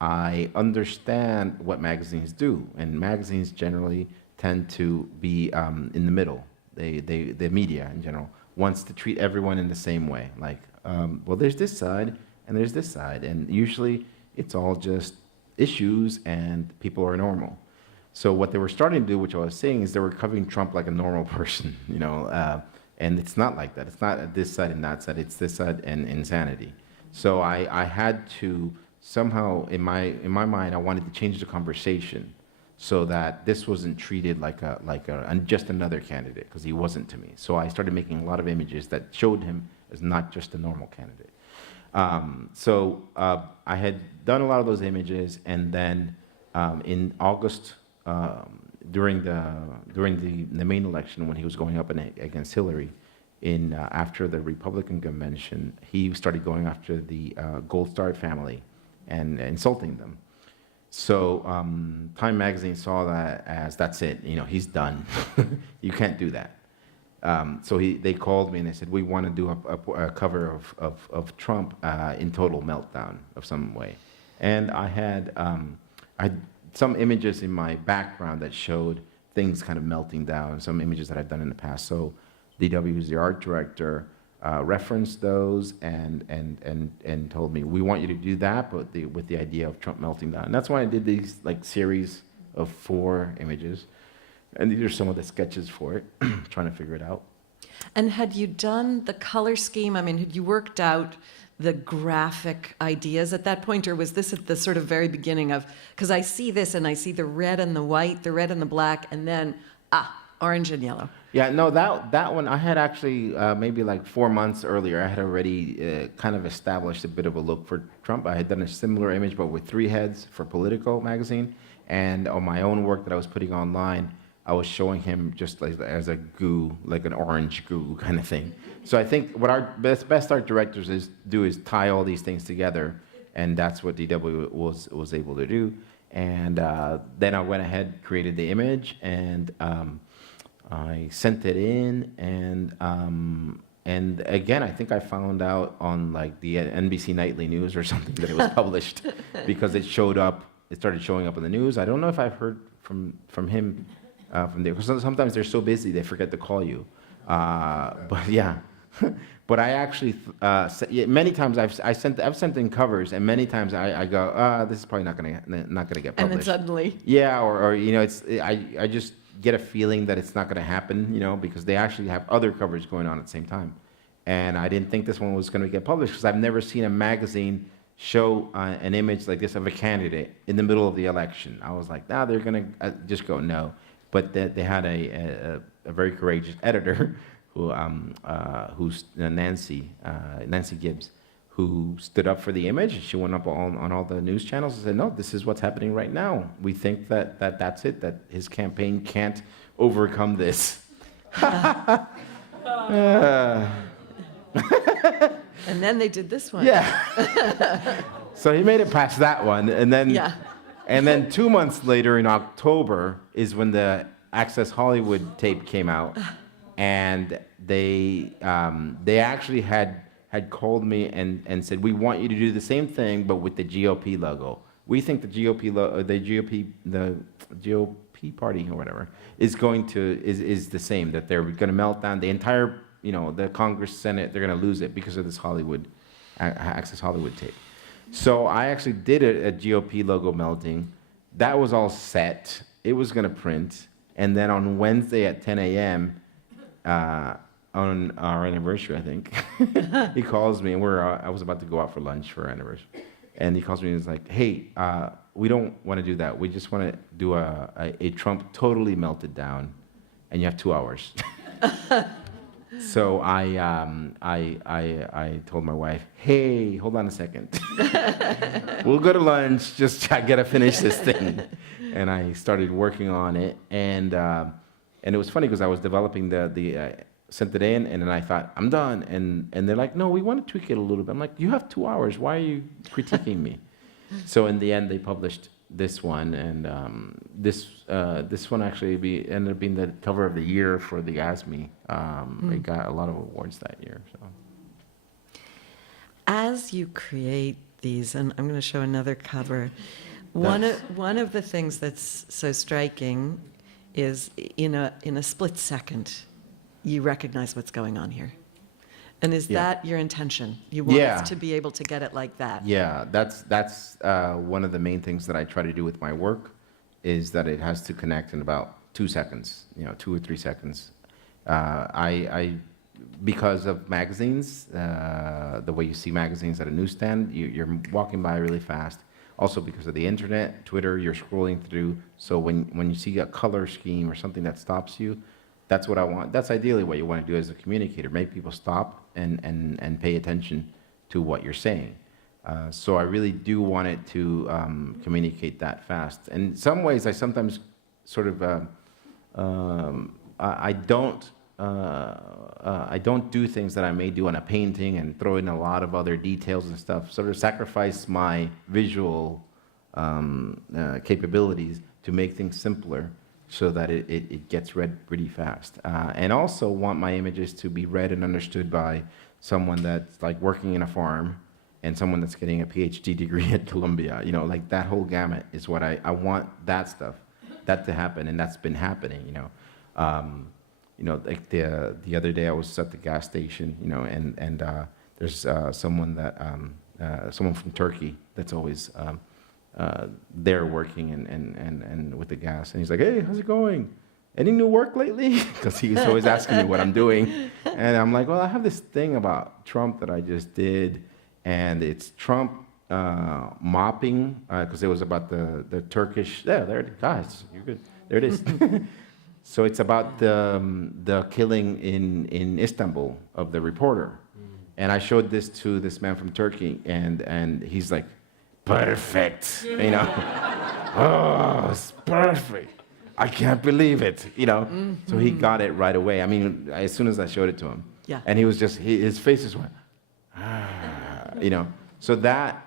I understand what magazines do. And magazines generally tend to be in the middle. The media in general wants to treat everyone in the same way. Like, well, there's this side, and there's this side, and usually it's all just issues and people are normal. So what they were starting to do, which I was saying, is they were covering Trump like a normal person, and it's not like that. It's not this side and that side. It's this side and insanity. So I had to somehow, in my mind, I wanted to change the conversation so that this wasn't treated like just another candidate, because he wasn't to me. So I started making a lot of images that showed him as not just a normal candidate. So I had done a lot of those images, and then in August, during the main election, when he was going up against Hillary, after the Republican convention, he started going after the Gold Star family and insulting them. So Time magazine saw that as, that's it, he's done. You can't do that. So they called me and they said, we want to do a cover of Trump in total meltdown of some way. And I had some images in my background that showed things kind of melting down, some images that I've done in the past. So DW, who's the art director, referenced those and told me, we want you to do that, but with the idea of Trump melting down. And that's why I did these series of 4 images. And these are some of the sketches for it, trying to figure it out. And had you done the color scheme? I mean, had you worked out the graphic ideas at that point, or was this at the sort of very beginning of, because I see this and I see the red and the white, the red and the black, and then, orange and yellow. Yeah, no, that one, I had actually, maybe 4 months earlier, I had already kind of established a bit of a look for Trump. I had done a similar image, but with 3 heads for Politico magazine. And on my own work that I was putting online, I was showing him just as a goo, like an orange goo kind of thing. So I think what our best art directors do is tie all these things together and that's what DW was able to do. And then I went ahead, created the image, and I sent it in, and again, I think I found out on like the NBC Nightly News or something that it was published because it showed up. It started showing up in the news. I don't know if I've heard from him from there, because sometimes they're so busy they forget to call you. But yeah, but I actually many times I've sent in covers, and many times I go, this is probably not gonna get published. And then suddenly, Yeah, or you know, I just get a feeling that it's not going to happen, you know, because they actually have other coverage going on at the same time. And I didn't think this one was going to get published because I've never seen a magazine show an image like this of a candidate in the middle of the election. I was like, they're going to just go no. But they had a very courageous editor who's Nancy Gibbs, who stood up for the image. She went up on all the news channels and said, no, this is what's happening right now. We think that's it, that his campaign can't overcome this. and then they did this one. Yeah. So he made it past that one. And then 2 months later in October is when the Access Hollywood tape came out. And they actually had called me and said, we want you to do the same thing, but with the GOP logo. We think the GOP party or whatever is the same, that they're going to melt down the entire, the Congress, Senate, they're going to lose it because of this Access Hollywood tape. So I actually did a GOP logo melting. That was all set. It was going to print. And then on Wednesday at 10 a.m., on our anniversary, I think, he calls me, and I was about to go out for lunch for our anniversary, and he calls me and he's like, hey, we don't want to do that. We just want to do a Trump totally melted down, and you have 2 hours. So I told my wife, hey, hold on a second. We'll go to lunch, just I gotta finish this thing. And I started working on it, and it was funny because I was developing sent it in, and then I thought, I'm done. And they're like, no, we want to tweak it a little bit. I'm like, you have 2 hours. Why are you critiquing me? So in the end, they published this one, and this one actually ended up being the cover of the year for the ASME. It got a lot of awards that year. So, as you create these, and I'm going to show another cover, one of the things that's so striking is in a split second, you recognize what's going on here. And is that your intention? You want us to be able to get it like that? Yeah, that's one of the main things that I try to do with my work, is that it has to connect in about 2 seconds, 2 or 3 seconds. Because of magazines, the way you see magazines at a newsstand, you're walking by really fast. Also because of the internet, Twitter, you're scrolling through. So when you see a color scheme or something that stops you, that's what I want. That's ideally what you want to do as a communicator, make people stop and pay attention to what you're saying. So I really do want it to communicate that fast. And in some ways, I sometimes sort of, I don't do things that I may do on a painting and throw in a lot of other details and stuff, sort of sacrifice my visual capabilities to make things simpler, so that it gets read pretty fast. And also want my images to be read and understood by someone that's like working in a farm and someone that's getting a PhD degree at Columbia. Like that whole gamut is what I want that stuff, that to happen, and that's been happening, like the other day I was at the gas station, and there's someone from Turkey that's always there working and with the gas, and he's like, hey, how's it going? Any new work lately? Because he's always asking me what I'm doing, and I'm like, well, I have this thing about Trump that I just did, and it's Trump mopping, because it was about the Turkish. There it is, guys, you're good. There it is. So it's about the killing in Istanbul of the reporter, and I showed this to this man from Turkey, and he's like, perfect, oh, it's perfect. I can't believe it, So he got it right away. I mean, as soon as I showed it to him, and he was just his face just went, So that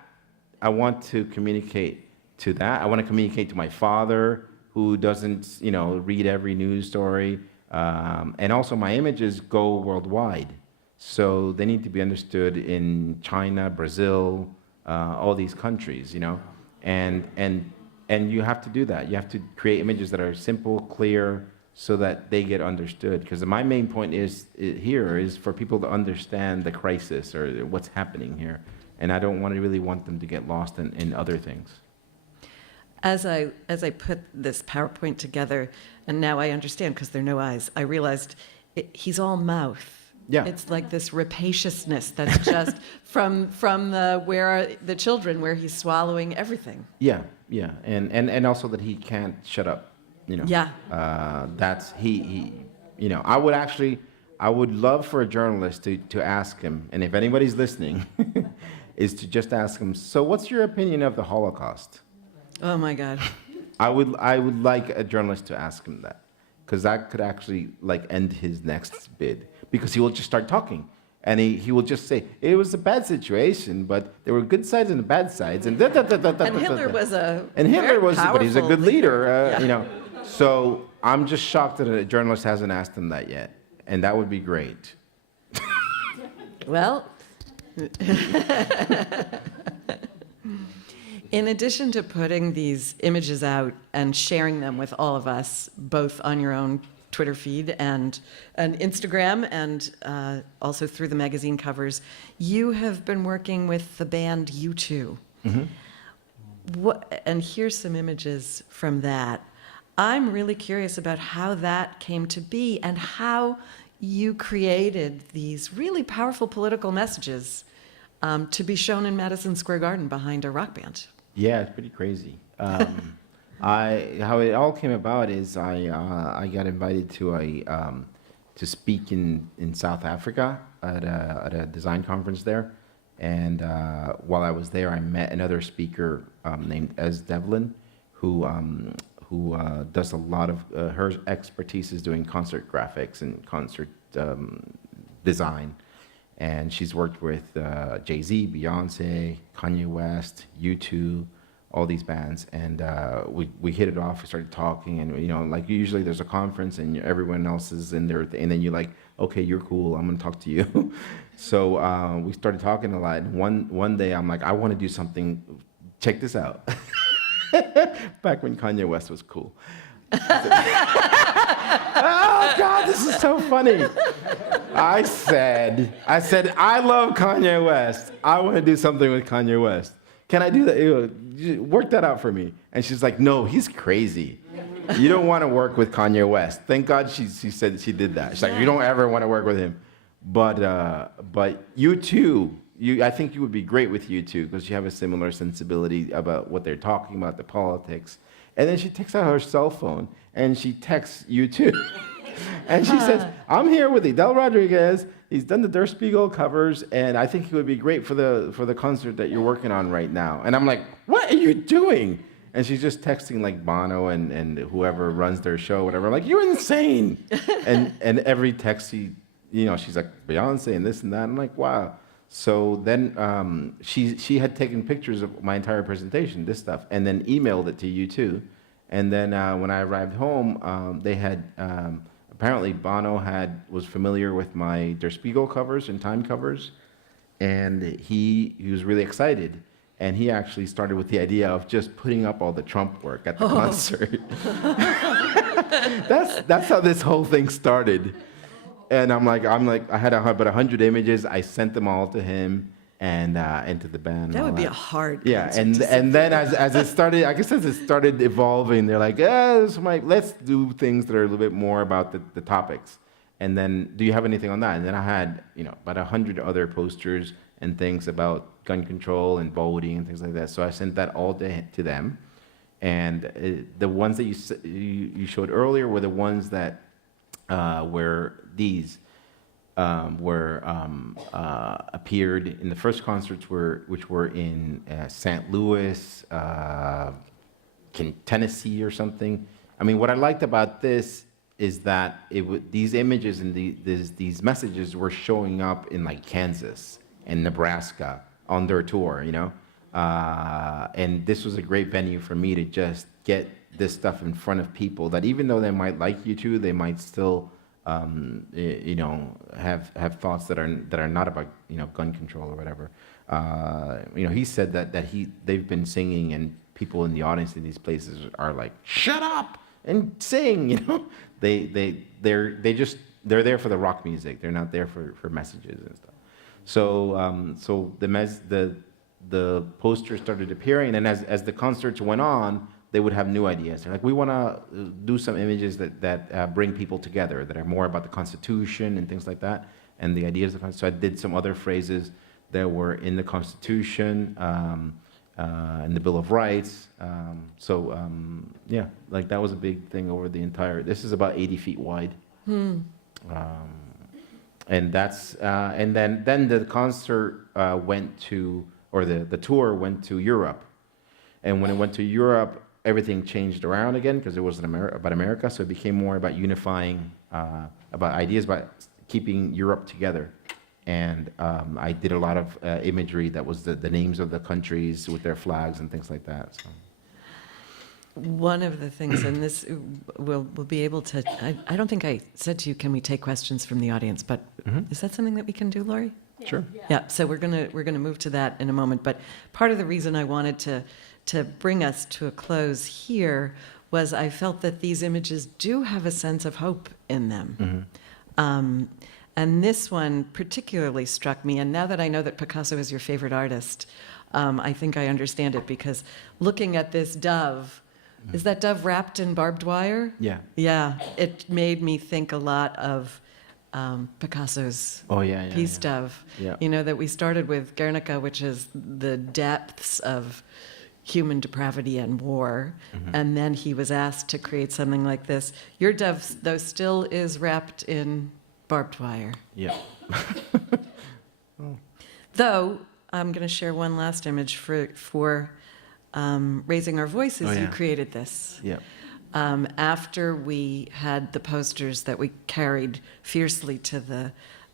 to communicate to that. I want to communicate to my father, who doesn't, read every news story. And also my images go worldwide. So they need to be understood in China, Brazil, all these countries, And you have to do that. You have to create images that are simple, clear, so that they get understood. Because my main point is for people to understand the crisis or what's happening here. And I don't really want them to get lost in other things. As I put this PowerPoint together, and now I understand because there are no eyes, I realized he's all mouth. Yeah. It's like this rapaciousness that's just from where are the children, where he's swallowing everything. Yeah, and also that he can't shut up. Yeah. That's he. I would love for a journalist to ask him, and if anybody's listening, is to just ask him. So, what's your opinion of the Holocaust? Oh my God. I would like a journalist to ask him that, because that could actually end his next bid, because he will just start talking. And he will just say, it was a bad situation, but there were good sides and bad sides. And Hitler was but he's a good leader, Yeah. So I'm just shocked that a journalist hasn't asked him that yet. And that would be great. Well, in addition to putting these images out and sharing them with all of us, both on your own Twitter feed and Instagram, and also through the magazine covers, you have been working with the band U2. Mm-hmm. And here's some images from that. I'm really curious about how that came to be and how you created these really powerful political messages to be shown in Madison Square Garden behind a rock band. Yeah, it's pretty crazy. How it all came about is I got invited to speak in South Africa at a design conference there, and while I was there, I met another speaker named Ez Devlin, who does a lot of her expertise is doing concert graphics and concert design, and she's worked with Jay-Z, Beyonce, Kanye West, U2. All these bands, and we hit it off. We started talking, and usually there's a conference and everyone else is in there, and then you're like, okay, you're cool, I'm gonna talk to you. So we started talking a lot. And one day I'm like, I want to do something. Check this out. Back when Kanye West was cool. Oh God, this is so funny. I said, I love Kanye West. I want to do something with Kanye West. Can I do that? Work that out for me. And she's like, no, he's crazy. You don't want to work with Kanye West. Thank God she said she did that. She's like, you don't ever want to work with him. But you too, I think you would be great with you too, because you have a similar sensibility about what they're talking about, the politics. And then she takes out her cell phone and she texts you too. And she says, I'm here with Adele Rodriguez. He's done the Der Spiegel covers, and I think he would be great for the concert that you're working on right now. And I'm like, what are you doing? And she's just texting like Bono and whoever runs their show, whatever. I'm like, you're insane. and every text she's like Beyonce and this and that. I'm like, wow. So then she had taken pictures of my entire presentation, this stuff, and then emailed it to you too. And then when I arrived home, they had. Apparently, Bono was familiar with my Der Spiegel covers and Time covers, and he was really excited. And he actually started with the idea of just putting up all the Trump work at the concert. That's how this whole thing started. And I'm like, I had about 100 images. I sent them all to him and to the band. That would be a hard. Yeah, and then as it started, I guess as it started evolving, they're like, let's do things that are a little bit more about the topics. And then, do you have anything on that? And then I had, about 100 other posters and things about gun control and voting and things like that. So I sent that all to them. And the ones that you showed earlier were the ones that were these. Appeared in the first concerts which were in St. Louis, Tennessee or something. I mean, what I liked about this is that these images and these messages were showing up in like Kansas and Nebraska on their tour, And this was a great venue for me to just get this stuff in front of people that even though they might like you too, they might still, you know, have thoughts that are not about, you know, gun control or whatever. You know, he said that they've been singing and people in the audience in these places are like, shut up and sing, you know. They're there for the rock music. They're not there for messages and stuff. So so the posters started appearing, and as the concerts went on, they would have new ideas. They're like, we want to do some images that bring people together, that are more about the Constitution and things like that, and the ideas of the Constitution. So I did some other phrases that were in the Constitution, and the Bill of Rights. Yeah, like that was a big thing over the entire. This is about 80 feet wide. And that's and then the concert went to, or the tour went to Europe, and when it went to Europe, everything changed around again because it wasn't about America, so it became more about unifying, about ideas about keeping Europe together. And I did a lot of imagery that was the names of the countries with their flags and things like that. So. One of the things, and this we'll be able to, I don't think I said to you, can we take questions from the audience, but is that something that we can do, Laurie? Sure. Yeah, so we're gonna move to that in a moment. But part of the reason I wanted to bring us to a close here was I felt that these images do have a sense of hope in them. And this one particularly struck me. And now that I know that Picasso is your favorite artist, I think I understand it, because looking at this dove, is that dove wrapped in barbed wire? Yeah. Yeah, it made me think a lot of Picasso's Peace Dove. Yeah. You know, that we started with Guernica, which is the depths of human depravity and war, and then he was asked to create something like this. Your dove, though, still is wrapped in barbed wire. Yeah. Though, I'm going to share one last image for Raising Our Voices. You created this. Yeah. After we had the posters that we carried fiercely to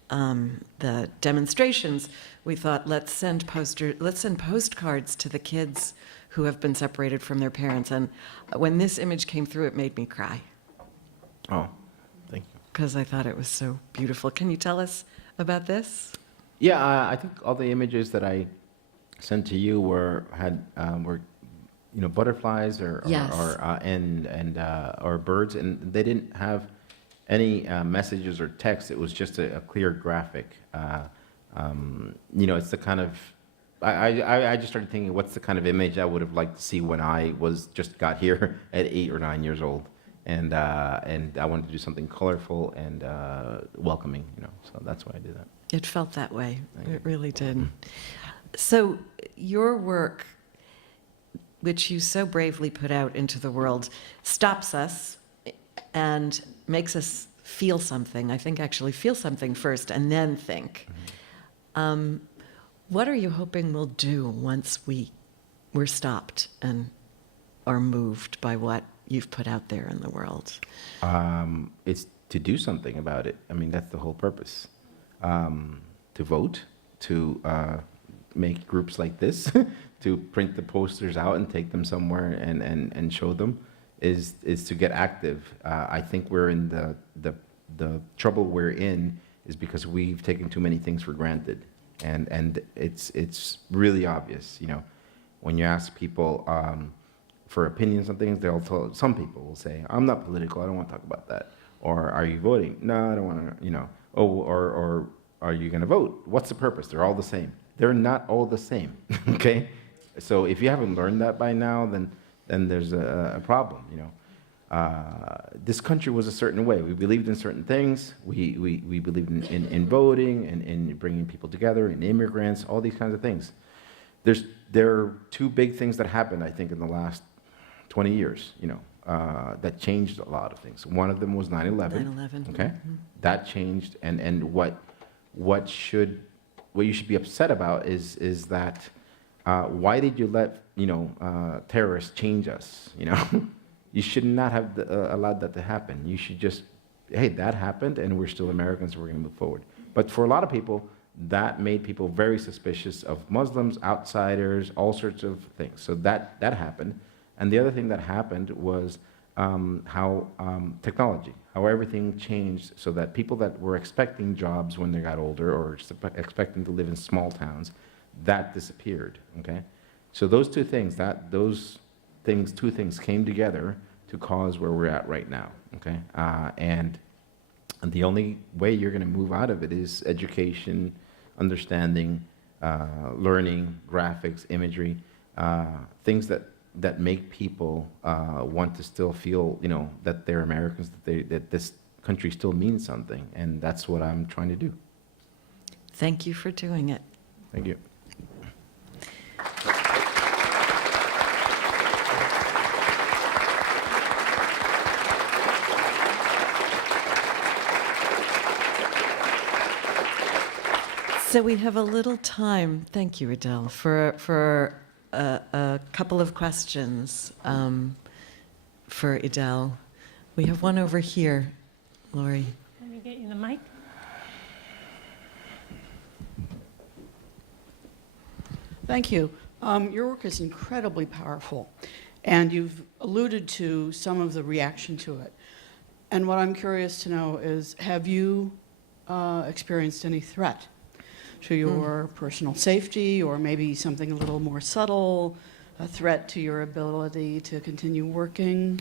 the demonstrations, we thought, let's send postcards to the kids who have been separated from their parents. And when this image came through, it made me cry, Oh, thank you. because I thought it was so beautiful. Can you tell us about this? Yeah, I think all the images that I sent to you were you know, butterflies or Yes. or birds, and they didn't have any messages or text. It was just a clear graphic. You know, it's the kind of I just started thinking, what's the kind of image I would have liked to see when I just got here at 8 or 9 years old, and I wanted to do something colorful and welcoming. You know, so that's why I did that. It felt that way. Thank you. It really did. So your work, which you so bravely put out into the world, stops us and makes us feel something. I think actually feel something first and then think. What are you hoping we'll do once we're stopped and are moved by what you've put out there in the world? It's to do something about it. I mean, that's the whole purpose. To vote, to make groups like this, to print the posters out and take them somewhere and show them, is to get active. I think we're in the trouble we're in is because we've taken too many things for granted, and it's really obvious. You know, when you ask people for opinions on things, some people will say, "I'm not political. I don't want to talk about that." Or, "Are you voting?" "No, I don't want to." You know, or "Are you going to vote? What's the purpose?" They're all the same. They're not all the same. Okay, so if you haven't learned that by now, then there's a problem. You know, this country was a certain way. We believed in certain things. We believed in voting and in bringing people together, and immigrants, all these kinds of things. There are two big things that happened, I think, in the last 20 years. You know, that changed a lot of things. One of them was 9/11. 9/11. Okay, that changed, and what you should be upset about is that why did you let terrorists change us? You know, you should not have allowed that to happen. You should just, hey, that happened, and we're still Americans, so we're going to move forward. But for a lot of people, that made people very suspicious of Muslims, outsiders, all sorts of things. So that happened. And the other thing that happened was how technology, how everything changed so that people that were expecting jobs when they got older or expecting to live in small towns, that disappeared, okay? So those two things came together to cause where we're at right now, okay? And the only way you're gonna move out of it is education, understanding, learning, graphics, imagery, things that make people want to still feel, that they're Americans, that this country still means something, and that's what I'm trying to do. Thank you for doing it. Thank you. So we have a little time, thank you, Adele, for a couple of questions for Adele. We have one over here, Lori. Let me get you the mic. Thank you. Your work is incredibly powerful, and you've alluded to some of the reaction to it. And what I'm curious to know is, have you experienced any threat to your personal safety, or maybe something a little more subtle, a threat to your ability to continue working?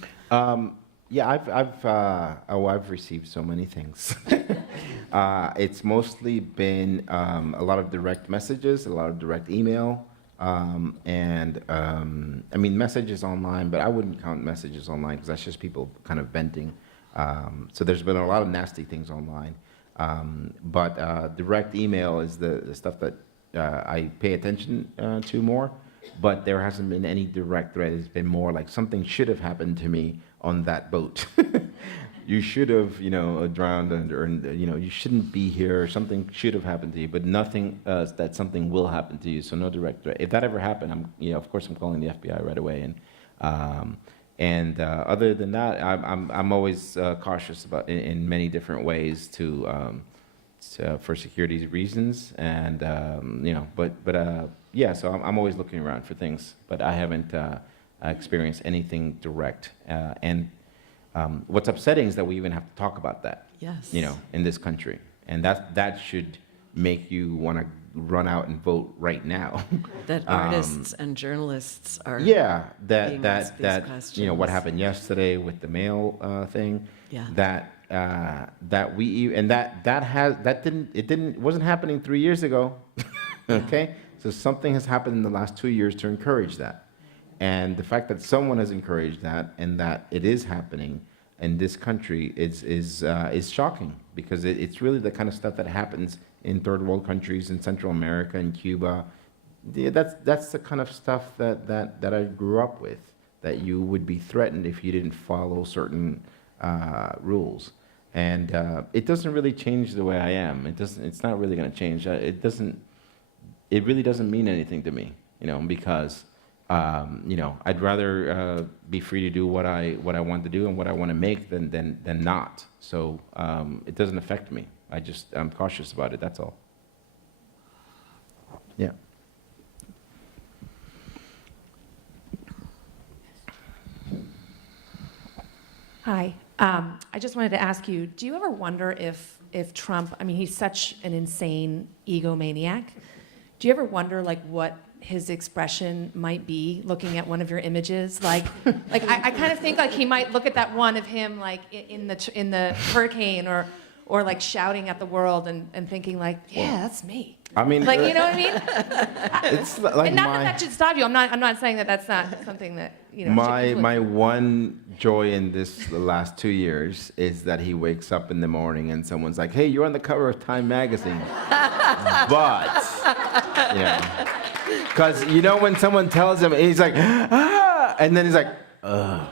Yeah, I've received so many things. It's mostly been a lot of direct messages, a lot of direct email, and I mean messages online, but I wouldn't count messages online because that's just people kind of venting. So there's been a lot of nasty things online. But direct email is the stuff that I pay attention to more, but there hasn't been any direct threat. It's been more like something should have happened to me on that boat. You should have, drowned, or you shouldn't be here. Something should have happened to you, but nothing that something will happen to you. So no direct threat. If that ever happened, of course, I'm calling the FBI right away. And other than that, I'm always cautious about in many different ways for security reasons, and yeah. So I'm always looking around for things, but I haven't experienced anything direct. And what's upsetting is that we even have to talk about that. Yes. In this country, and that should make you want to run out and vote right now. That artists and journalists are. Yeah, being asked these what questions. happened yesterday with the mail thing. Yeah. It wasn't happening 3 years ago. Okay, so something has happened in the last 2 years to encourage that, and the fact that someone has encouraged that and that it is happening in this country is shocking, because it's really the kind of stuff that happens in third world countries, in Central America and Cuba. Yeah, that's the kind of stuff that I grew up with, that you would be threatened if you didn't follow certain rules. And it doesn't really change the way I am. It's not really going to change. It really doesn't mean anything to me, because I'd rather be free to do what I want to do and what I want to make than not. So it doesn't affect me. I'm cautious about it, that's all. Yeah. Hi. I just wanted to ask you, do you ever wonder if Trump, he's such an insane egomaniac. Do you ever wonder what his expression might be looking at one of your images? I kind of think he might look at that one of him in the hurricane or shouting at the world and thinking yeah, that's me. I mean, you know what I mean? it's like and not that should stop you. I'm not saying that that's not something that my one joy in the last 2 years is that he wakes up in the morning and someone's like, "Hey, you're on the cover of Time magazine." But because when someone tells him, he's like, "Ah," and then he's like, "Ugh."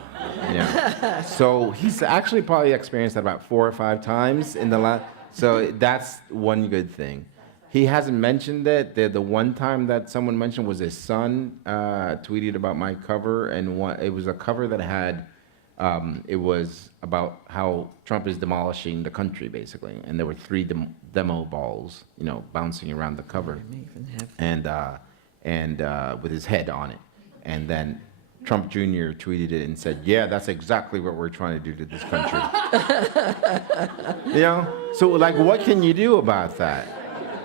So he's actually probably experienced that about 4 or 5 times in the last. So that's one good thing. He hasn't mentioned it. The one time that someone mentioned was his son tweeted about my cover, and it was a cover that had it was about how Trump is demolishing the country, basically. And there were 3 demo balls, bouncing around the cover, and with his head on it. And then Trump Jr. tweeted it and said, "Yeah, that's exactly what we're trying to do to this country." So like, what can you do about that?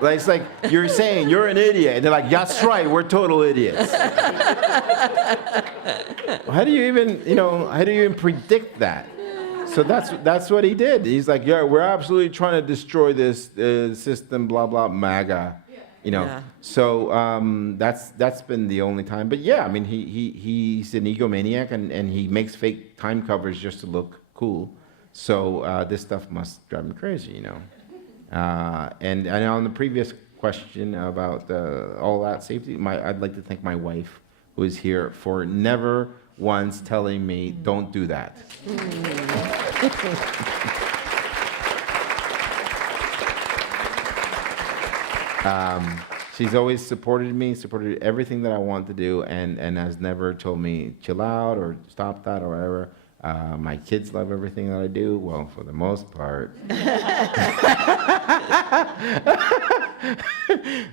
Like, it's like you're saying you're an idiot, and they're like, "That's right, we're total idiots." How do you even predict that? So that's what he did. He's like, "Yeah, we're absolutely trying to destroy this system, blah blah MAGA." Yeah. So that's been the only time. But yeah, I mean, he's an egomaniac, and he makes fake time covers just to look cool. So this stuff must drive him crazy, And on the previous question about all that safety, I'd like to thank my wife, who is here, for never once telling me, "Don't do that." She's always supported everything that I want to do, and has never told me chill out or stop that or whatever. My kids love everything that I do, well, for the most part.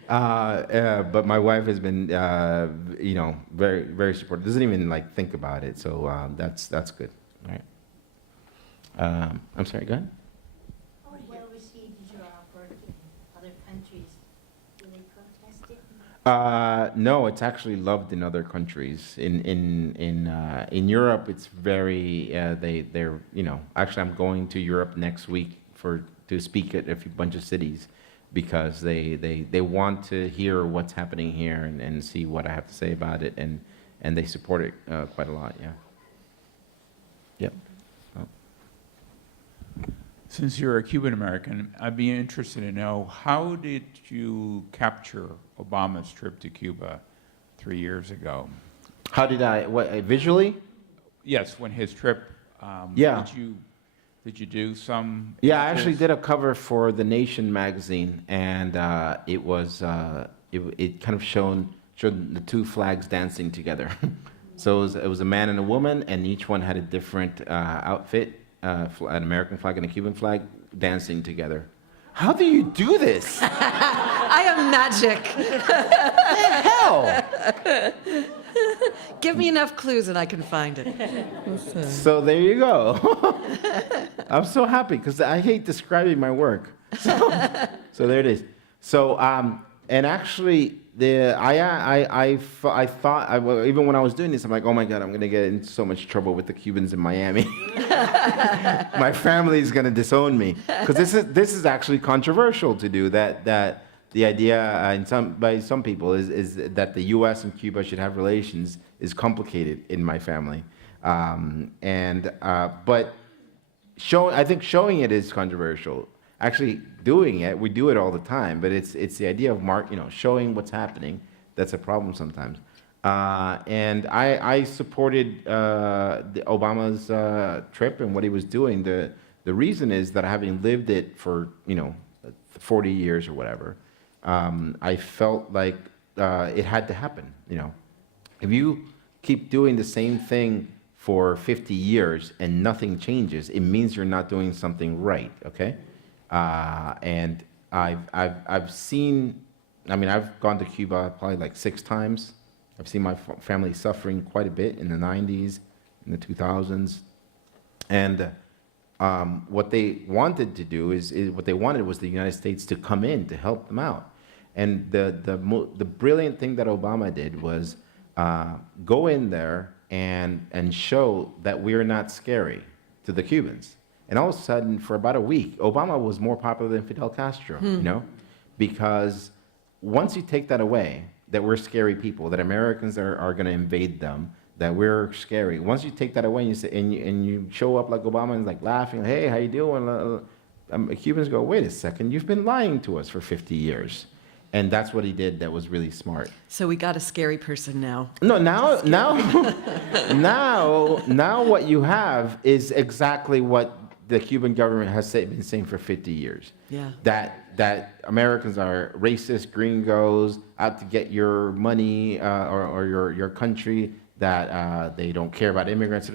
But my wife has been, very, very supportive. Doesn't even think about it, so that's good. All right. I'm sorry. Go ahead. How well received is your work in other countries? Do they protest it? No, it's actually loved in other countries. In Europe, it's very they're Actually, I'm going to Europe next week to speak at a bunch of cities, because they want to hear what's happening here and see what I have to say about it, and they support it quite a lot. Yeah. Yep. Oh. Since you're a Cuban American, I'd be interested to know, how did you capture Obama's trip to Cuba 3 years ago? How did visually? Yes, when his trip. Yeah. Did you do some? Yeah, I actually images? did a cover for The Nation magazine, and it was it kind of showed the 2 flags dancing together. So it was a man and a woman, and each one had a different outfit, an American flag and a Cuban flag, dancing together. How do you do this? I am magic. Hell! Give me enough clues and I can find it. So there you go. I'm so happy, because I hate describing my work. So there it is. So and actually, I thought, even when I was doing this, I'm like, oh my God, I'm gonna get in so much trouble with the Cubans in Miami. My family is gonna disown me, because this is actually controversial to do. That the idea by some people is that the U.S. and Cuba should have relations is complicated in my family, but I think showing it is controversial. Actually doing it, we do it all the time, but it's the idea of showing what's happening that's a problem sometimes. And I supported Obama's trip and what he was doing. The reason is that, having lived it for 40 years or whatever, I felt like it had to happen. If you keep doing the same thing for 50 years and nothing changes, it means you're not doing something right. Okay. And I've seen, I've gone to Cuba probably like 6 times. I've seen my family suffering quite a bit in the 90s, in the 2000s. And what they wanted to do what they wanted was the United States to come in to help them out. And the brilliant thing that Obama did was go in there and show that we're not scary to the Cubans. And all of a sudden, for about a week, Obama was more popular than Fidel Castro, because once you take that away, that we're scary people, that Americans are going to invade them, that we're scary. Once you take that away and you say, and you show up like Obama and like laughing, hey, how you doing? Cubans go, wait a second, you've been lying to us for 50 years. And that's what he did that was really smart. So we got a scary person now. No, now what you have is exactly what the Cuban government has been saying for 50 years. Yeah. That Americans are racist, gringos, out to get your money or your country, that they don't care about immigrants,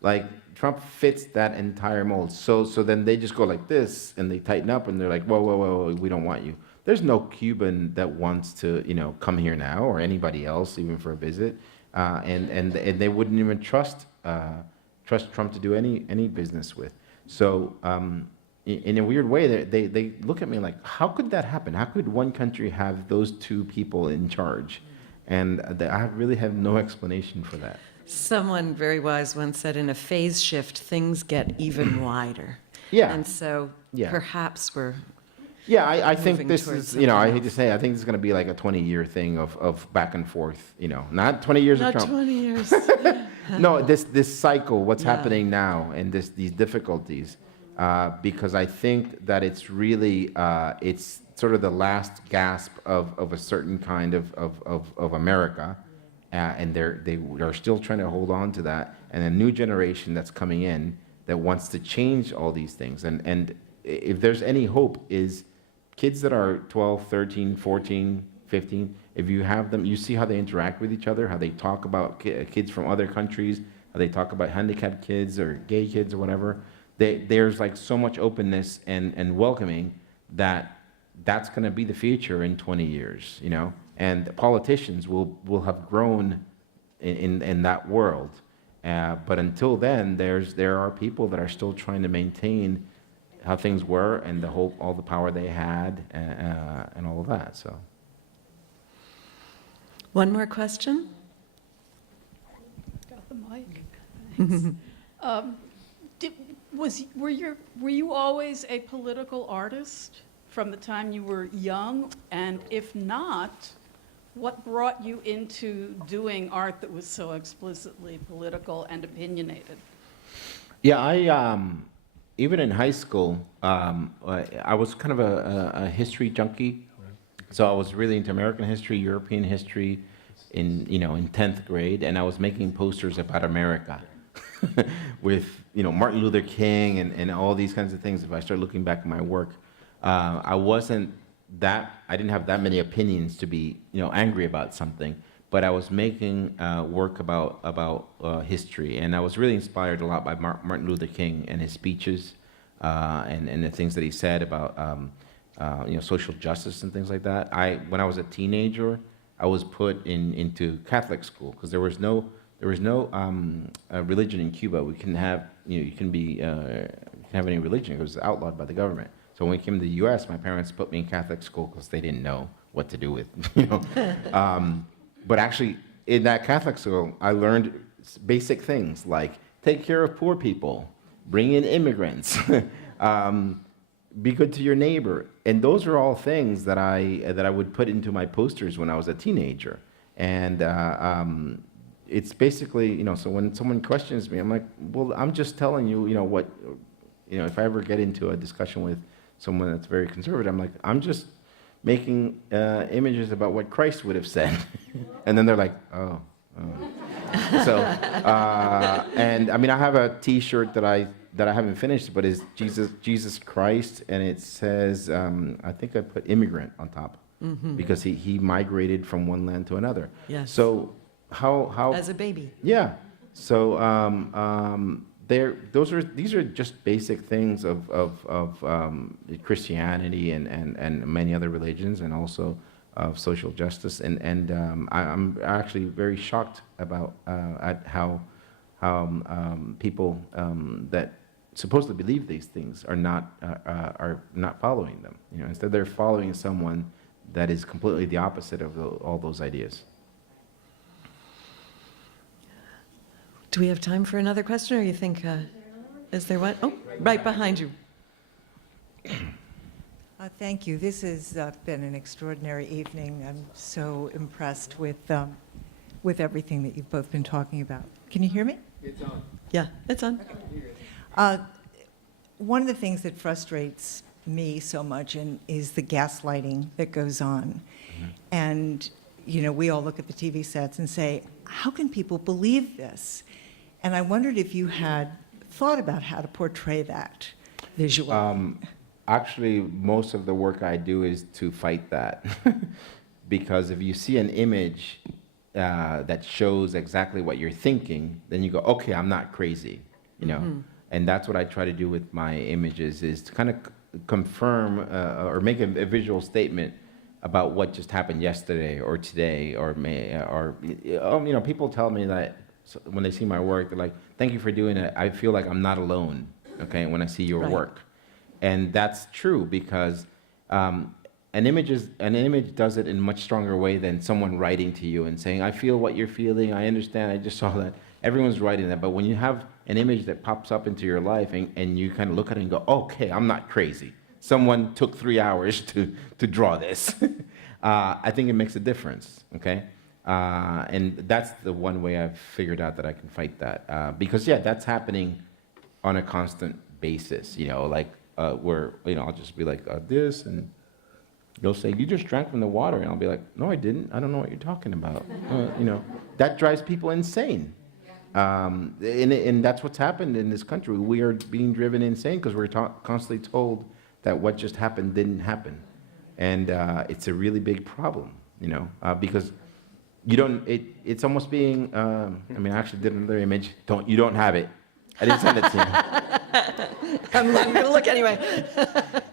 Like, Trump fits that entire mold. So then they just go like this, and they tighten up, and they're like, whoa, whoa, whoa, whoa, we don't want you. There's no Cuban that wants to, come here now, or anybody else, even for a visit. And they wouldn't even trust Trump to do any business with. So in a weird way, they look at me like, how could that happen? How could one country have those two people in charge? And I really have no explanation for that. Someone very wise once said, in a phase shift, things get even wider. Yeah. And so Yeah. perhaps we're, Yeah, I think moving this towards is, I something hate to else. say, I think this is going to be like a 20-year thing of back and forth, not 20 years not of Trump. 20 years. No, this cycle, what's Yeah. happening now, and these difficulties, because I think that it's really, it's sort of the last gasp of a certain kind of America, and they're still trying to hold on to that, and a new generation that's coming in that wants to change all these things, and if there's any hope, is kids that are 12, 13, 14, 15, if you have them, you see how they interact with each other, how they talk about kids from other countries, how they talk about handicapped kids or gay kids or whatever. There's like so much openness and welcoming that's going to be the future in 20 years, and politicians will have grown in that world. But until then, there are people that are still trying to maintain how things were and all the power they had and all of that. So. One more question? Got the mic. Thanks. Were you always a political artist from the time you were young? And if not, what brought you into doing art that was so explicitly political and opinionated? Yeah, even in high school, I was kind of a history junkie. So I was really into American history, European history in 10th grade, and I was making posters about America with, Martin Luther King and all these kinds of things. If I start looking back at my work, I didn't have that many opinions to be, angry about something, but I was making work about history, and I was really inspired a lot by Martin Luther King and his speeches and the things that he said about social justice and things like that. When I was a teenager, I was put into Catholic school because there was no religion in Cuba. We couldn't have you couldn't have any religion. It was outlawed by the government. So when we came to the U.S., my parents put me in Catholic school because they didn't know what to do with, But actually, in that Catholic school, I learned basic things like take care of poor people, bring in immigrants, be good to your neighbor, and those are all things that I would put into my posters when I was a teenager. And it's basically, so when someone questions me, I'm like, well, I'm just telling you, what, if I ever get into a discussion with someone that's very conservative, I'm like, I'm just making images about what Christ would have said. And then they're like, oh. So, and I mean, I have a T-shirt that I haven't finished, but is Jesus Christ, and it says, I think I put immigrant on top, because he migrated from one land to another. Yes. So how As a baby. yeah. So these are just basic things of Christianity and many other religions, and also of social justice. And I'm actually very shocked about at how people that supposedly believe these things are not following them. Instead they're following someone that is completely the opposite of all those ideas. Do we have time for another question, or you think, is there what? Oh, right behind you. Thank you. This has been an extraordinary evening. I'm so impressed with everything that you've both been talking about. Can you hear me? Yeah, it's on. One of the things that frustrates me so much is the gaslighting that goes on. And, we all look at the TV sets and say, how can people believe this? And I wondered if you had thought about how to portray that visually. Actually, most of the work I do is to fight that. Because if you see an image that shows exactly what you're thinking, then you go, okay, I'm not crazy. you know? And that's what I try to do with my images, is to kind of confirm or make a visual statement about what just happened yesterday or today or you know, people tell me that when they see my work, they're like, thank you for doing it. I feel like I'm not alone, okay, when I see your Right. work. And that's true because an image does it in a much stronger way than someone writing to you and saying, I feel what you're feeling, I understand, I just saw that. Everyone's writing that, but when you have an image that pops up into your life and you kind of look at it and go, okay, I'm not crazy. Someone took 3 hours to draw this. I think it makes a difference, okay? And that's the one way I've figured out that I can fight that. Because, yeah, that's happening on a constant basis, you know, like where, you know, I'll just be like, this, and they'll say, you just drank from the water. And I'll be like, no, I didn't. I don't know what you're talking about. You know, that drives people insane. And that's what's happened in this country. We are being driven insane because we're constantly told that what just happened didn't happen. And it's a really big problem, you know, because you don't, it's almost being, I mean, I actually did another image. You don't have it. I didn't send it to you. I'm going to look anyway.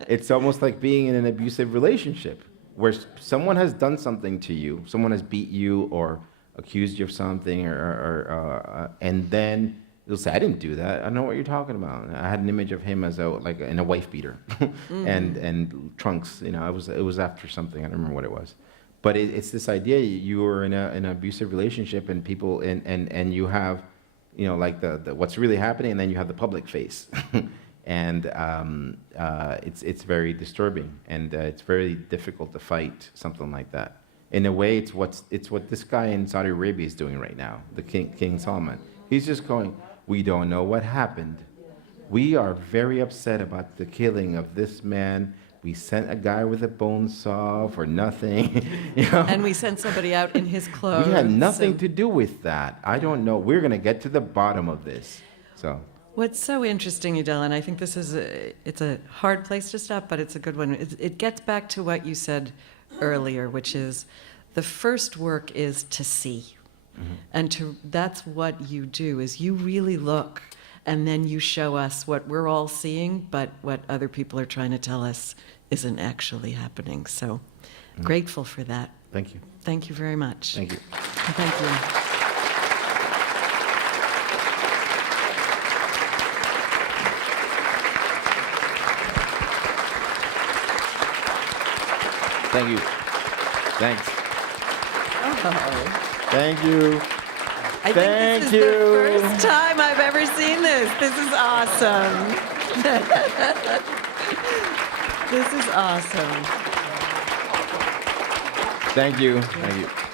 It's almost like being in an abusive relationship where someone has done something to you, someone has beat you or accused you of something, and then you'll say, I didn't do that. I don't know what you're talking about. I had an image of him as in a wife beater and trunks. You know, it was after something. I don't remember what it was. But it's this idea you were in an abusive relationship and people and you have, you know, like the what's really happening, and then you have the public face. And it's very disturbing, and it's very difficult to fight something like that. In a way, it's what this guy in Saudi Arabia is doing right now, the King Salman. He's just going, we don't know what happened. We are very upset about the killing of this man. We sent a guy with a bone saw for nothing. You know? And we sent somebody out in his clothes. We had nothing to do with that. I don't know. We're going to get to the bottom of this. So. What's so interesting, Udell, and I think this is it's a hard place to stop, but it's a good one. It gets back to what you said earlier, which is the first work is to see. And that's what you do, is you really look, and then you show us what we're all seeing, but what other people are trying to tell us isn't actually happening. So grateful for that. Thank you. Thank you very much. Thank you. Thank you. Thank you. Thanks. Oh. Thank you. I think this is the first time I've ever seen this. This is awesome. This is awesome. Thank you. Thank you.